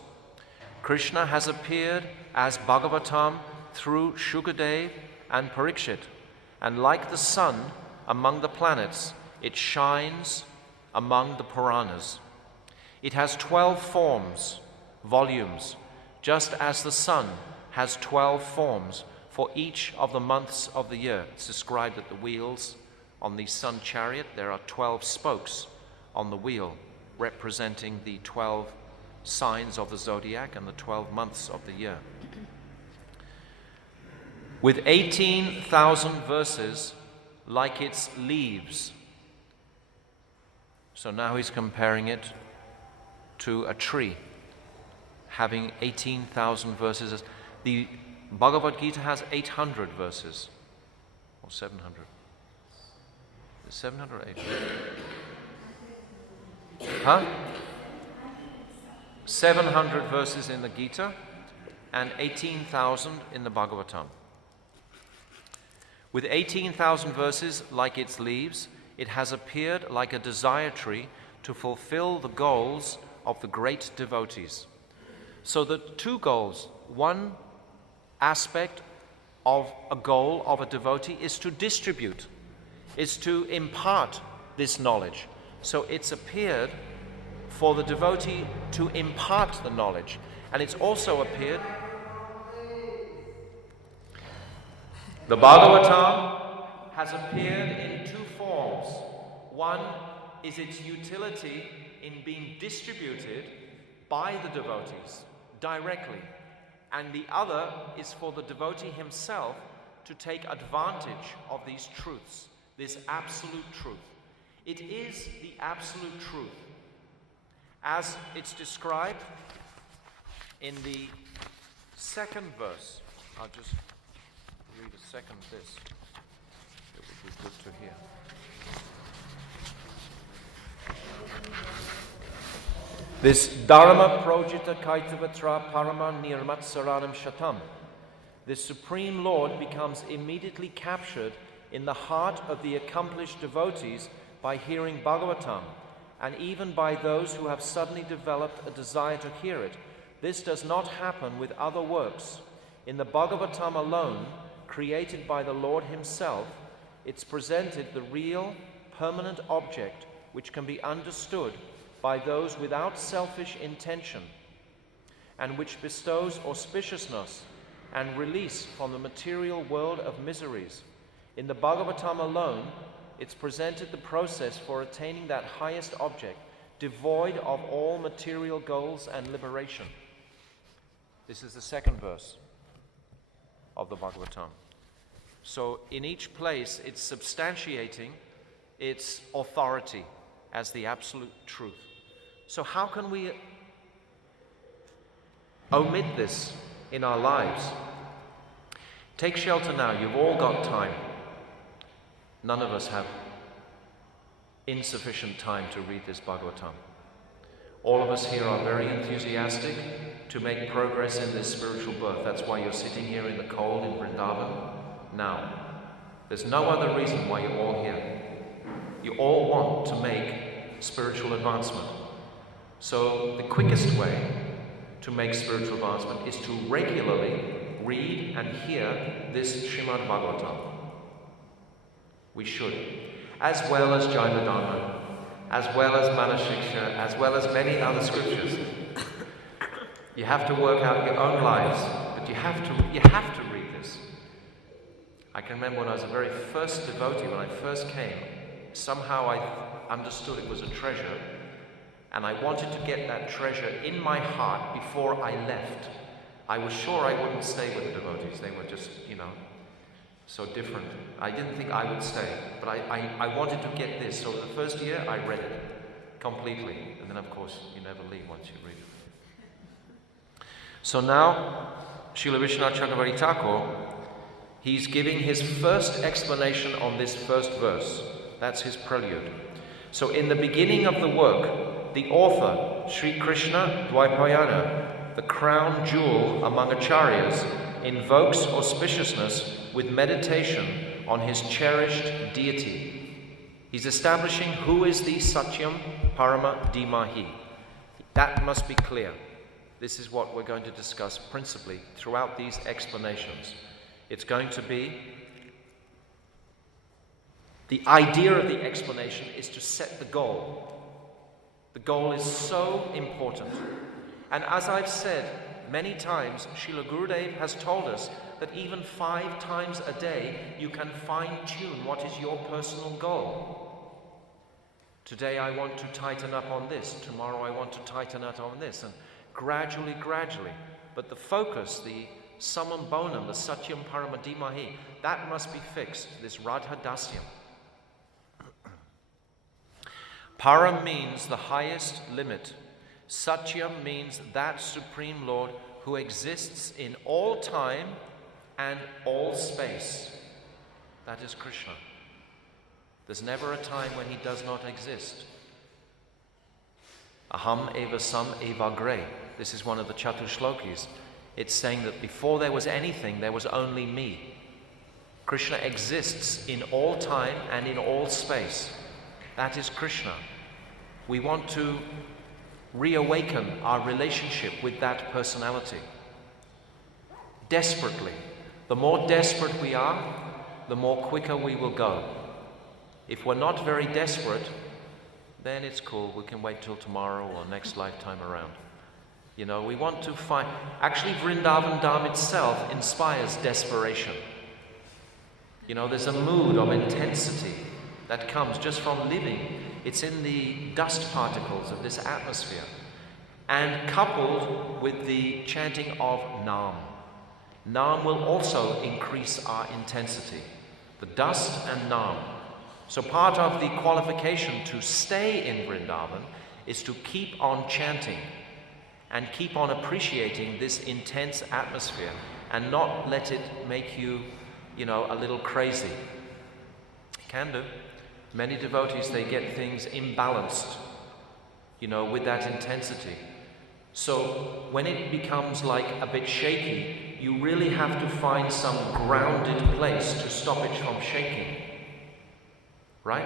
Krishna has appeared as Bhagavatam through Shukadev and Parikshit, and like the sun among the planets, it shines among the Puranas. It has 12 forms, volumes, just as the sun has 12 forms for each of the months of the year. It's described that the wheels on the sun chariot, there are 12 spokes on the wheel, representing the 12 signs of the zodiac and the 12 months of the year. With 18,000 verses like its leaves. So now he's comparing it to a tree, having 18,000 verses. The Bhagavad Gita has 800 verses, or 700. 700 or 800? Huh? 700 verses in the Gita and 18,000 in the Bhagavatam. With 18,000 verses like its leaves, it has appeared like a desire tree to fulfill the goals of the great devotees. So the two goals, one aspect of a goal of a devotee is to distribute, is to impart this knowledge. So it's appeared for the devotee to impart the knowledge. And it's also appeared, the Bhagavatam has appeared in two forms. One is its utility in being distributed by the devotees directly. And the other is for the devotee himself to take advantage of these truths, this absolute truth. It is the absolute truth, as it's described in the second verse. I'll just read a second this. It would be good to hear. This Dharma Projita Kaitavatra Parama Nirmatsaranam Shatam. This Supreme Lord becomes immediately captured in the heart of the accomplished devotees by hearing Bhagavatam, and even by those who have suddenly developed a desire to hear it. This does not happen with other works. In the Bhagavatam alone, created by the Lord himself, it's presented the real, permanent object which can be understood by those without selfish intention, and which bestows auspiciousness and release from the material world of miseries. In the Bhagavatam alone, it's presented the process for attaining that highest object, devoid of all material goals and liberation. This is the second verse of the Bhagavatam. So in each place, it's substantiating its authority as the absolute truth. So how can we omit this in our lives? Take shelter now. You've all got time. None of us have insufficient time to read this Bhagavatam. All of us here are very enthusiastic to make progress in this spiritual birth. That's why you're sitting here in the cold in Vrindavan. now. There's no other reason why you're all here. You all want to make spiritual advancement. So the quickest way to make spiritual advancement is to regularly read and hear this Srimad Bhagavatam. We should. As well as Jaiva Dharma, as well as Manashiksha, as well as many other scriptures. You have to work out your own lives, but you have to read this. I can remember when I was a very first devotee, when I first came, somehow I understood it was a treasure, and I wanted to get that treasure in my heart before I left. I was sure I wouldn't stay with the devotees. They were just, so different. I didn't think I would stay, but I wanted to get this. So the first year I read it completely, and then of course you never leave once you read it. So now, Srila Vishwanath Chakravarti Thakur, he's giving his first explanation on this first verse. That's his prelude. So in the beginning of the work, the author, Sri Krishna Dvaipayana, the crown jewel among acharyas, invokes auspiciousness with meditation on his cherished deity. He's establishing who is the Satyam, Parama, Dimahah. That must be clear. This is what we're going to discuss principally throughout these explanations. It's going to be, the idea of the explanation is to set the goal. The goal is so important. And as I've said many times, Srila Gurudev has told us that even 5 times a day you can fine-tune what is your personal goal. Today I want to tighten up on this, tomorrow I want to tighten up on this, and gradually, but the focus, the summum bonum, the Satyam Parama Dimahah, that must be fixed, this Radha Dasyam. Param means the highest limit. Satyam means that Supreme Lord who exists in all time and all space. That is Krishna. There's never a time when he does not exist. Aham eva sam eva gre. This is one of the Chatushlokis. It's saying that before there was anything, there was only me. Krishna exists in all time and in all space. That is Krishna. We want to reawaken our relationship with that personality. Desperately. The more desperate we are, the more quicker we will go. If we're not very desperate, then it's cool. We can wait till tomorrow or next lifetime around. We want to find... Actually, Vrindavan Dham itself inspires desperation. There's a mood of intensity that comes just from living. It's in the dust particles of this atmosphere. And coupled with the chanting of Nam. Nam will also increase our intensity. The dust and Nam. So part of the qualification to stay in Vrindavan is to keep on chanting and keep on appreciating this intense atmosphere and not let it make you, a little crazy. It can do. Many devotees, they get things imbalanced, with that intensity. So when it becomes like a bit shaky, you really have to find some grounded place to stop it from shaking. Right?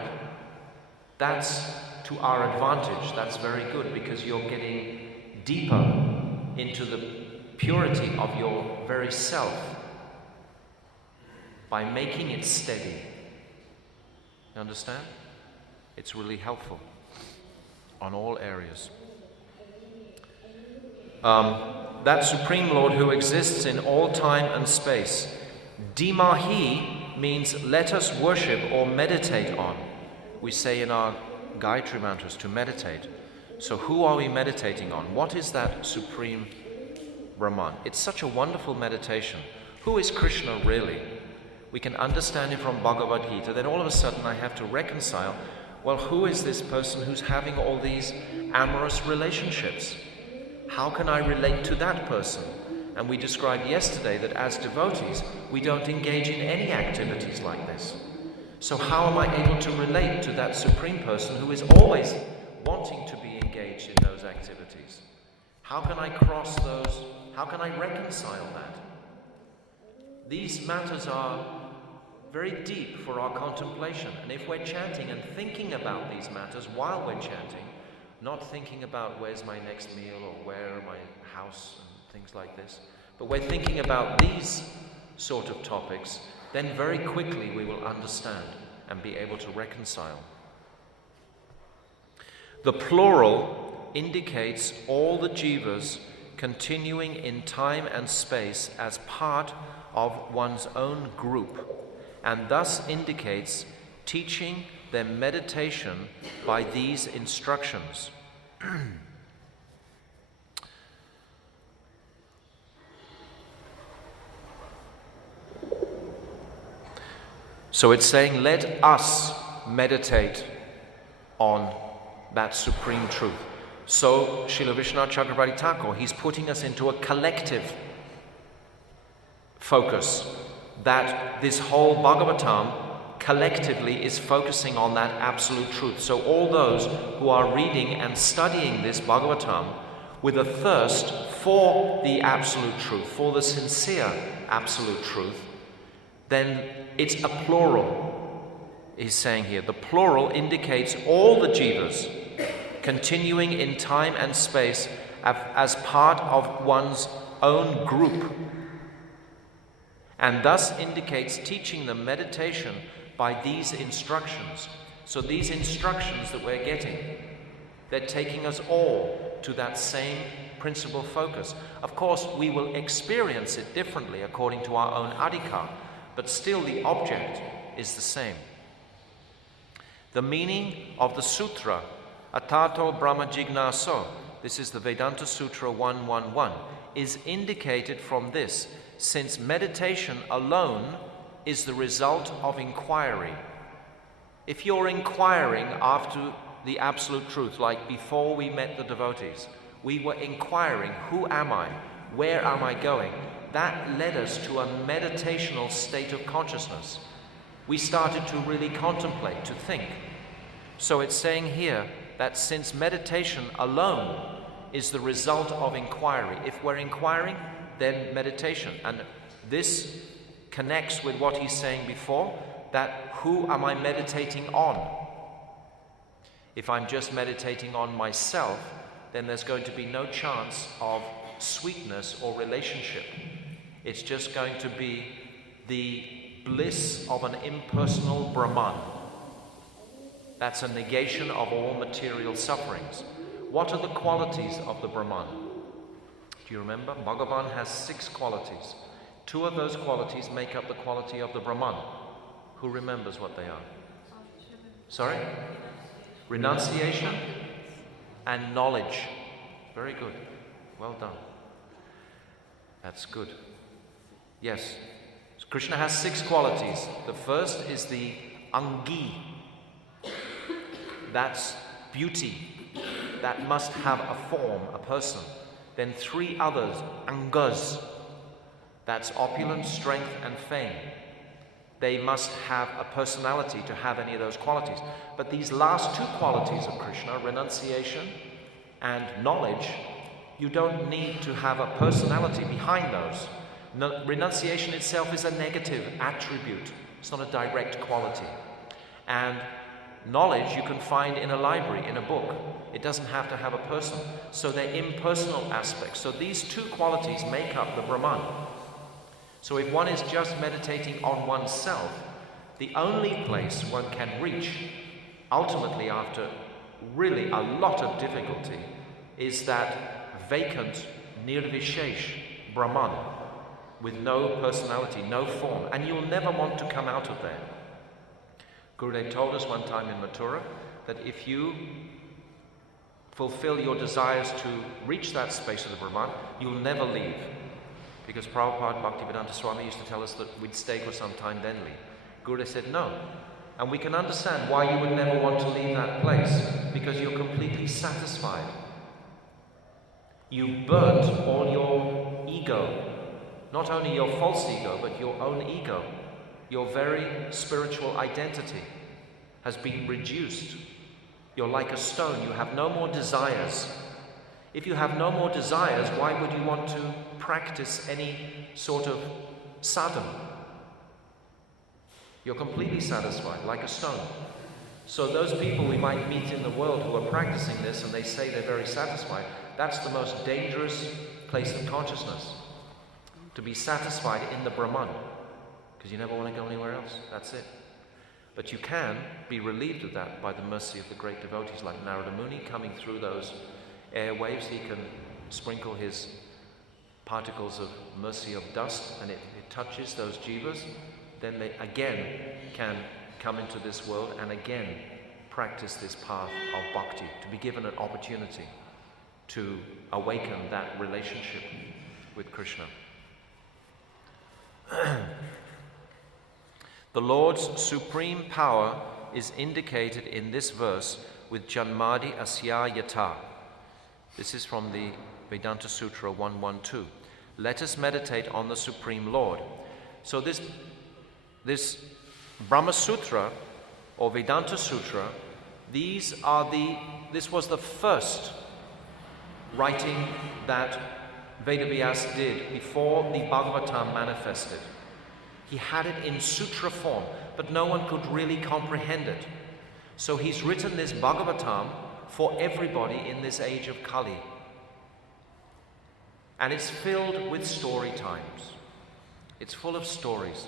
That's to our advantage. That's very good because you're getting deeper into the purity of your very self by making it steady. You understand? It's really helpful on all areas. That Supreme Lord who exists in all time and space. Dimahah means let us worship or meditate on. We say in our Gayatri mantras to meditate. So who are we meditating on? What is that Supreme Brahman? It's such a wonderful meditation. Who is Krishna really? We can understand it from Bhagavad Gita. Then all of a sudden I have to reconcile, well, who is this person who's having all these amorous relationships? How can I relate to that person? And we described yesterday that as devotees, we don't engage in any activities like this. So how am I able to relate to that Supreme Person who is always wanting to be engaged in those activities? How can I cross those? How can I reconcile that? These matters are very deep for our contemplation. And if we're chanting and thinking about these matters while we're chanting, not thinking about where's my next meal or where my house and things like this, but we're thinking about these sort of topics, then very quickly we will understand and be able to reconcile. The plural indicates all the jivas continuing in time and space as part of one's own group, and thus indicates teaching their meditation by these instructions. So it's saying, let us meditate on that supreme truth. So Srila Vishwanath Chakravarti Thakur, he's putting us into a collective focus, that this whole Bhagavatam collectively is focusing on that absolute truth. So all those who are reading and studying this Bhagavatam with a thirst for the absolute truth, for the sincere absolute truth, then it's a plural, he's saying here. The plural indicates all the jivas continuing in time and space as part of one's own group, and thus indicates teaching them meditation by these instructions. So these instructions that we're getting, they're taking us all to that same principal focus. Of course, we will experience it differently according to our own adhikar, but still the object is the same. The meaning of the sutra, Atato Brahma Jignaso, this is the Vedanta Sutra 111, is indicated from this, since meditation alone is the result of inquiry. If you're inquiring after the absolute truth, like before we met the devotees, we were inquiring, who am I? Where am I going? That led us to a meditational state of consciousness. We started to really contemplate, to think. So it's saying here that since meditation alone is the result of inquiry, if we're inquiring, then meditation. And this connects with what he's saying before, that who am I meditating on? If I'm just meditating on myself, then there's going to be no chance of sweetness or relationship. It's just going to be the bliss of an impersonal Brahman. That's a negation of all material sufferings. What are the qualities of the Brahman? Do you remember? Bhagavan has 6 qualities. 2 of those qualities make up the quality of the Brahman. Who remembers what they are? Sorry? Renunciation and knowledge. Very good. Well done. That's good. Yes. So Krishna has 6 qualities. The first is the Angi. That's beauty. That must have a form, a person. Then 3 others, Angas. That's opulence, strength, and fame. They must have a personality to have any of those qualities. But these last 2 qualities of Krishna, renunciation and knowledge, you don't need to have a personality behind those. Renunciation itself is a negative attribute. It's not a direct quality. And knowledge you can find in a library, in a book. It doesn't have to have a person. So they're impersonal aspects. So these 2 qualities make up the Brahman. So if one is just meditating on oneself, the only place one can reach, ultimately after really a lot of difficulty, is that vacant nirvishesh Brahman, with no personality, no form, and you'll never want to come out of there. Gurudev told us one time in Mathura that if you fulfill your desires to reach that space of the Brahman, you'll never leave. Because Prabhupada, Bhativedanta Swami used to tell us that we'd stay for some time, then leave. Gurudev said no. And we can understand why you would never want to leave that place, because you're completely satisfied. You burnt all your ego, not only your false ego, but your own ego. Your very spiritual identity has been reduced. You're like a stone. You have no more desires. If you have no more desires, why would you want to practice any sort of sadhana? You're completely satisfied, like a stone. So those people we might meet in the world who are practicing this and they say they're very satisfied, that's the most dangerous place of consciousness. To be satisfied in the Brahman, because you never want to go anywhere else. That's it. But you can be relieved of that by the mercy of the great devotees like Narada Muni coming through those airwaves. He can sprinkle his particles of mercy of dust and it touches those jivas. Then they again can come into this world and again practice this path of bhakti, to be given an opportunity to awaken that relationship with Krishna. The Lord's supreme power is indicated in this verse with Janmadi Asya Yata. This is from the Vedanta Sutra 112. Let us meditate on the Supreme Lord. So this Brahma Sutra or Vedanta Sutra, this was the first writing that Vedavyas did before the Bhagavatam manifested. He had it in sutra form, but no one could really comprehend it. So he's written this Bhagavatam for everybody in this age of Kali. And it's filled with story times. It's full of stories,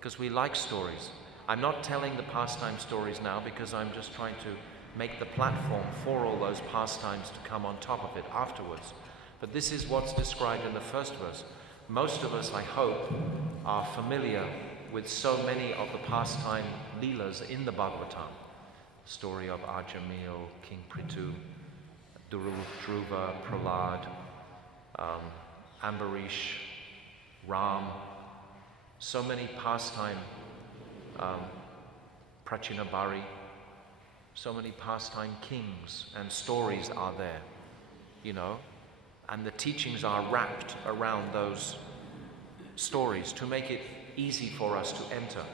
because we like stories. I'm not telling the pastime stories now because I'm just trying to make the platform for all those pastimes to come on top of it afterwards. But this is what's described in the first verse. Most of us, I hope, are familiar with so many of the pastime leelas in the Bhagavatam. Story of Ajamil, King Prithu, Dhruva, Prahlad, Ambarish, Ram. So many pastime, Prachinabari, so many pastime kings and stories are there, you know, and the teachings are wrapped around those stories to make it easy for us to enter.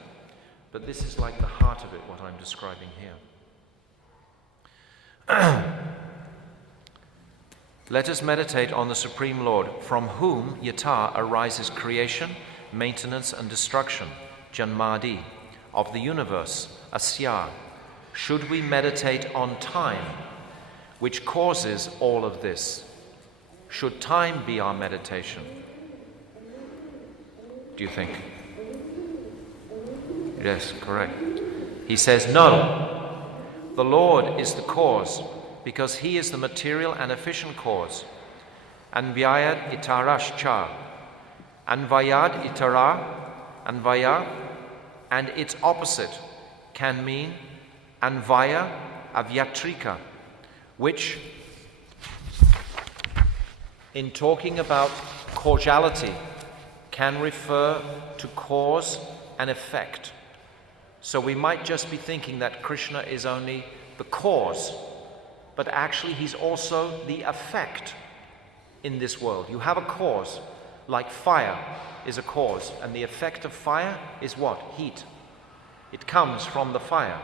But this is like the heart of it, what I'm describing here. Let us meditate on the Supreme Lord, from whom Yata arises creation, maintenance and destruction, Janmadi, of the universe, Asya. Should we meditate on time, which causes all of this? Should time be our meditation? Do you think? Yes, correct. He says, no. The Lord is the cause, because He is the material and efficient cause. Anvyayad itarascha. Anvayad itara, anvaya, and its opposite can mean anvaya avyatrika, which, in talking about causality, can refer to cause and effect. So we might just be thinking that Krishna is only the cause, but actually He's also the effect in this world. You have a cause, like fire is a cause, and the effect of fire is what? Heat. It comes from the fire.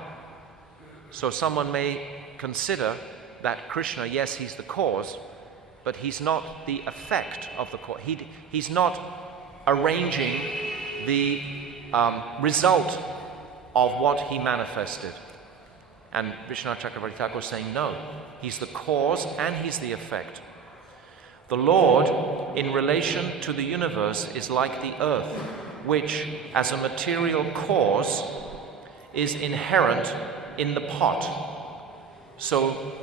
So someone may consider that Krishna, yes, He's the cause, but He's not the effect of the cause. He's not arranging the result of what He manifested. And Vishwanath Chakravarti Thakur is saying, no, He's the cause and He's the effect. The Lord, in relation to the universe, is like the earth, which, as a material cause, is inherent in the pot. So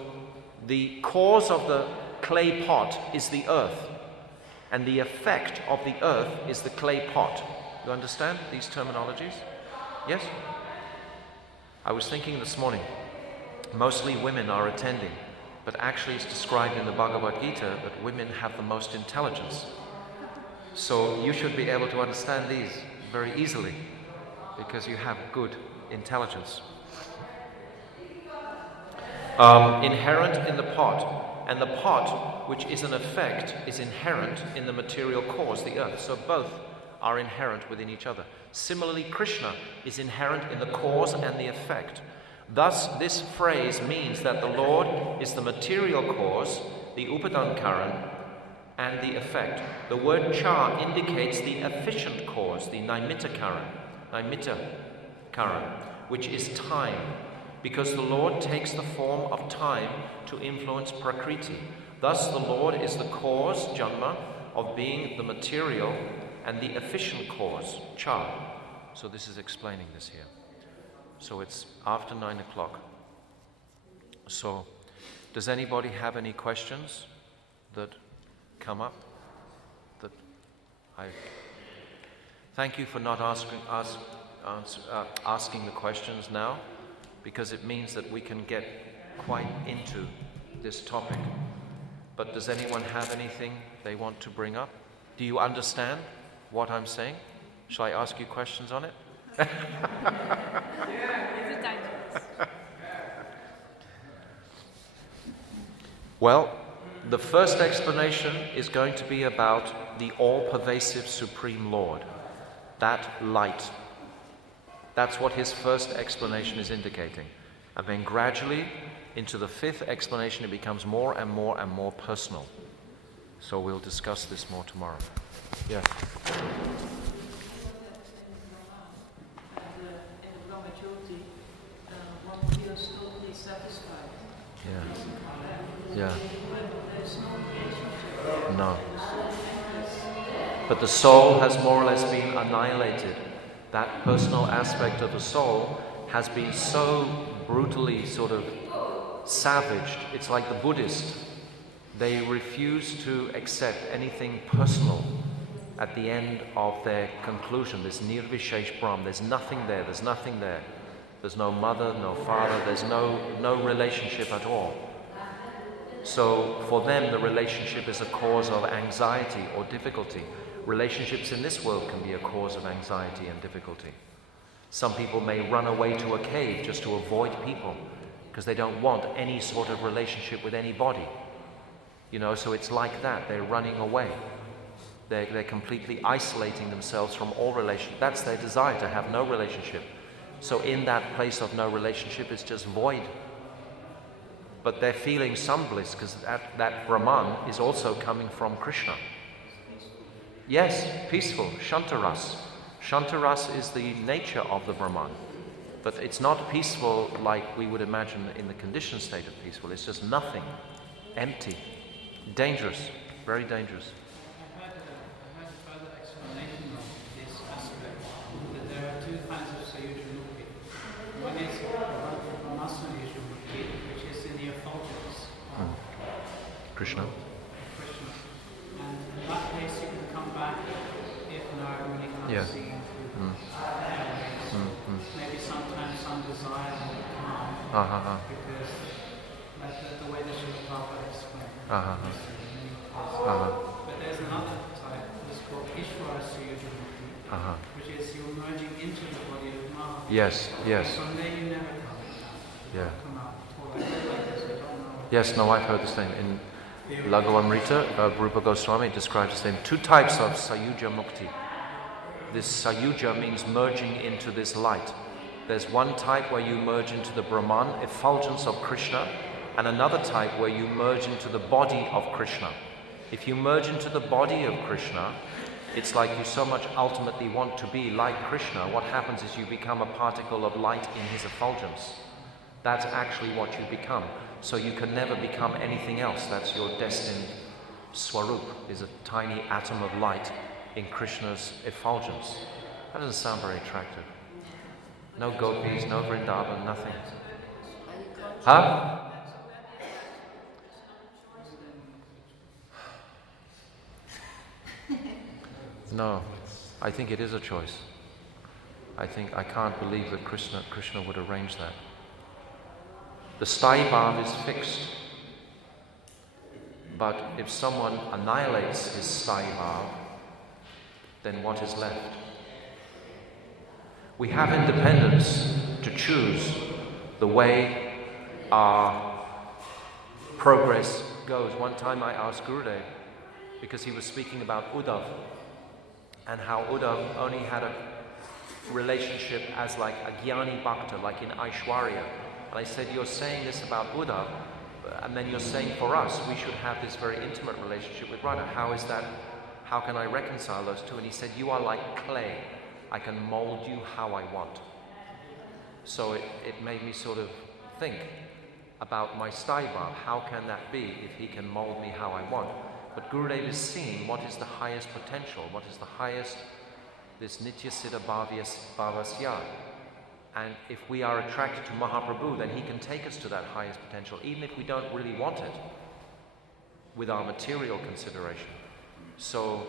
the cause of the clay pot is the earth, and the effect of the earth is the clay pot. You understand these terminologies? Yes? I was thinking this morning, mostly women are attending, but actually it's described in the Bhagavad Gita that women have the most intelligence. So you should be able to understand these very easily because you have good intelligence. Inherent in the pot, and the pot, which is an effect, is inherent in the material cause, the earth. So both are inherent within each other. Similarly, Krishna is inherent in the cause and the effect. Thus, this phrase means that the Lord is the material cause, the upadankaran, and the effect. The word cha indicates the efficient cause, the naimitakaran, naimitya, Karan, which is time, because the Lord takes the form of time to influence Prakriti. Thus the Lord is the cause, Janma, of being the material and the efficient cause, Cha. So this is explaining this here. So it's after 9 o'clock. So does anybody have any questions that come up? That I thank you for not asking the questions now, because it means that we can get quite into this topic. But does anyone have anything they want to bring up? Do you understand what I'm saying? Shall I ask you questions on it? Well, the first explanation is going to be about the all-pervasive Supreme Lord, that light. That's what his first explanation is indicating. And then gradually, into the fifth explanation, it becomes more and more and more personal. So we'll discuss this more tomorrow. Yes? Yeah. No. But the soul has more or less been annihilated. That personal aspect of the soul has been so brutally sort of savaged. It's like the Buddhists. They refuse to accept anything personal at the end of their conclusion. This Nirvishesh Brahm. There's nothing there. There's nothing there. There's no mother, no father. There's no relationship at all. So for them, the relationship is a cause of anxiety or difficulty. Relationships in this world can be a cause of anxiety and difficulty. Some people may run away to a cave just to avoid people because they don't want any sort of relationship with anybody. So it's like that. They're running away. They're completely isolating themselves from all relation. That's their desire, to have no relationship. So in that place of no relationship, it's just void. But they're feeling some bliss because that Brahman is also coming from Krishna. Yes, peaceful, Shantaras. Shantaras is the nature of the Brahman. But it's not peaceful like we would imagine in the conditioned state of peaceful. It's just nothing, empty, dangerous, very dangerous. I heard a further explanation of this aspect, that there are two kinds of Sayuja Mukti. One is Brahmasayuja Mukti, which is in the effulgence of Krishna. And in that case you can come back if Narayana comes seeing maybe sometimes some desire will come because that's the way the Srila Prabhupada explained. But there's another type, it's called Ishvara Sayuja Mukti, which is you're merging into the body of Maharaj. Yes. From there you never come out at all. Like this, I don't know. Yes, no, I've heard the same. In Lagavamrita, Rupa Goswami describes the same. Two types of Sayuja Mukti. This Sayuja means merging into this light. There's one type where you merge into the Brahman, effulgence of Krishna, and another type where you merge into the body of Krishna. If you merge into the body of Krishna, it's like you so much ultimately want to be like Krishna. What happens is you become a particle of light in his effulgence. That's actually what you become. So you can never become anything else. That's your destined Swarup, is a tiny atom of light in Krishna's effulgence. That doesn't sound very attractive. No gopis, no Vrindavan, nothing. Huh? No, I think it is a choice. I can't believe that Krishna would arrange that. The Sthai Bhav is fixed. But if someone annihilates his Sthai Bhav, then what is left? We have independence to choose the way our progress goes. One time I asked Gurudev, because he was speaking about Uddhav, and how Uddhav only had a relationship as like a Jnani Bhakta, like in Aishwarya. And I said, you're saying this about Uddhav, and then you're saying for us, we should have this very intimate relationship with Radha. How is that? How can I reconcile those two? And he said, you are like clay. I can mold you how I want. So it made me sort of think about my Sripad. How can that be if he can mold me how I want? But Gurudev is seeing what is the highest potential, what is the highest, this Nitya Siddha Bhavasya. And if we are attracted to Mahaprabhu, then he can take us to that highest potential, even if we don't really want it, with our material consideration. So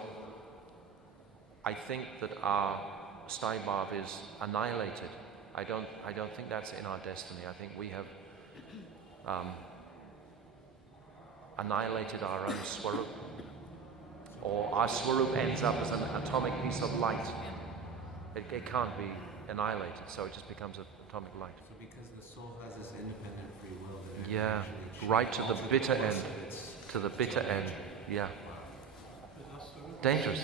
I think that our Sripad is annihilated. I don't think that's in our destiny. I think we have annihilated our own Swarup, or our Swarup ends up as an atomic piece of light. It can't be annihilated, so it just becomes an atomic light. So because the soul has this independent free will that it Yeah, actually right to the chooses bitter course end. of its To the bitter end, yeah. But Dangerous.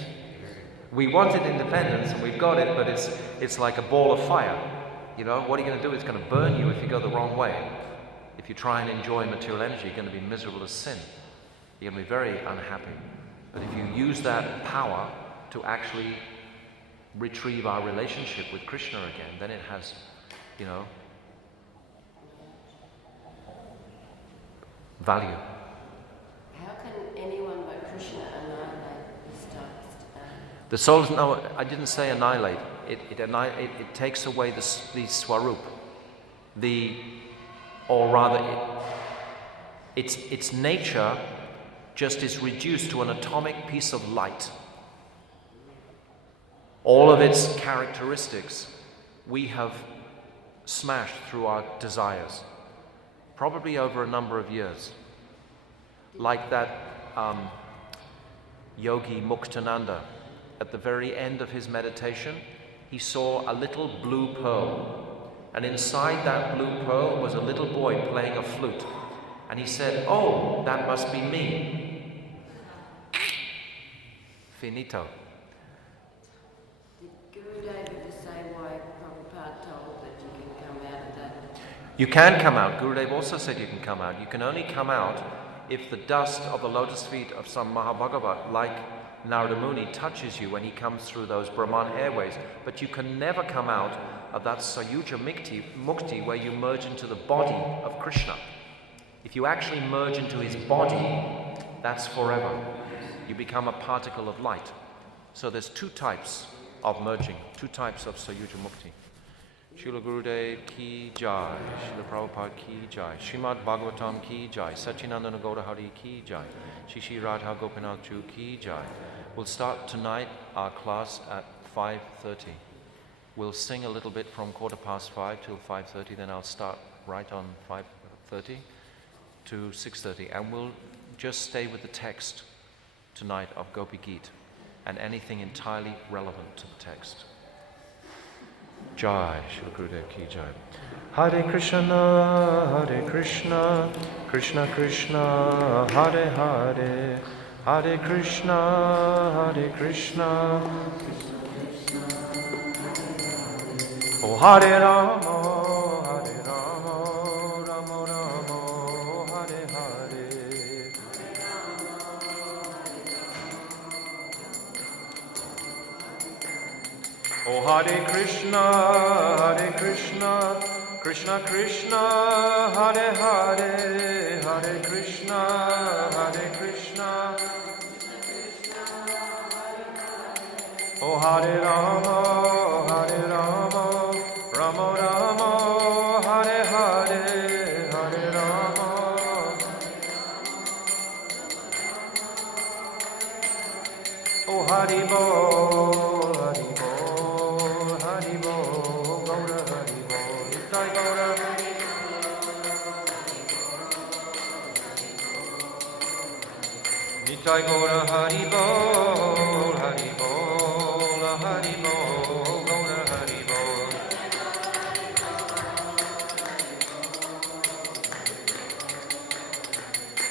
We wanted independence and we've got it, but it's like a ball of fire. You know, what are you going to do? It's going to burn you if you go the wrong way. If you try and enjoy material energy, you're going to be miserable as sin. You're going to be very unhappy. But if you use that power to actually retrieve our relationship with Krishna again, then it has, you know, value. How can anyone but Krishna annihilate this type? The soul is, no, I didn't say annihilate. It takes away the swarup, or rather, its nature just is reduced to an atomic piece of light. All of its characteristics we have smashed through our desires, probably over a number of years. Like that yogi Muktananda, at the very end of his meditation, he saw a little blue pearl. And inside that blue pearl was a little boy playing a flute. And he said, "Oh, that must be me." Finito. Did Gurudev ever say why Prabhupada told that you can come out of that? You can come out. Gurudev also said you can come out. You can only come out if the dust of the lotus feet of some Mahabhagavat, like Narada Muni, touches you when he comes through those Brahman airways. But you can never come out of that Sayuja Mukti where you merge into the body of Krishna. If you actually merge into his body, that's forever. You become a particle of light. So there's two types of merging, two types of Sayuja Mukti. Srila Gurudev ki jai, Srila Prabhupada ki jai, Srimad Bhagavatam ki jai, Satchinandana Gaurahari ki jai, Shri Radha Gopinath Ju ki jai. We'll start tonight our class at 5:30. We'll sing a little bit from 5:15 till 5:30, then I'll start right on 5:30 to 6:30, and we'll just stay with the text tonight of Gopi Geet and anything entirely relevant to the text. Jai, Srila Gurudev ki jai. Hare Krishna, Krishna Krishna, Hare Hare, Hare Krishna, Oh Hare Rama, Rama Rama, Hare Hare. Oh Hare Krishna, Krishna Krishna, Hare Hare, Hare Krishna, Oh Hare Rama, Rama Rama, Hare Hare, Hare Rama. Oh Hari Bol, Hari Bol, Hari Bol, Gaura Hari Bol, Nitai Gaura. Nitai Gaura Hari Bol, Hari Bol, Hari Bol, Gaura Hari Bol.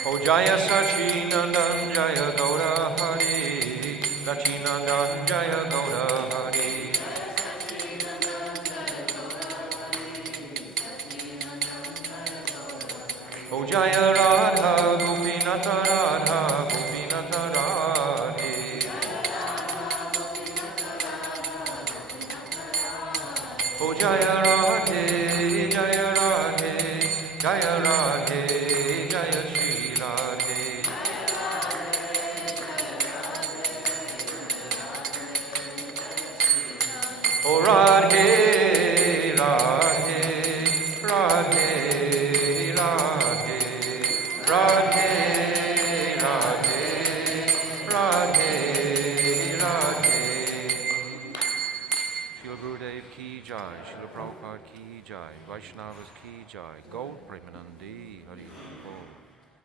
Oh Jaya Sachinandan Jaya Gaura Hari, Sachinandan Jaya Gaura Hari. Oh Jaya Radha Gopinath Radha Gopinath Radhe. Oh Jaya Radhe Jaya Radhe, Jaya Shri Radhe. Oh Radhe, Radhe, Radhe, Radhe, Radhe, Radhe, Radhe, Radhe. Srila Gurudev ki jai, Srila Prabhupada ki jai, Vaishnavas ki jai, Gaur Premanandi, Hari Bol.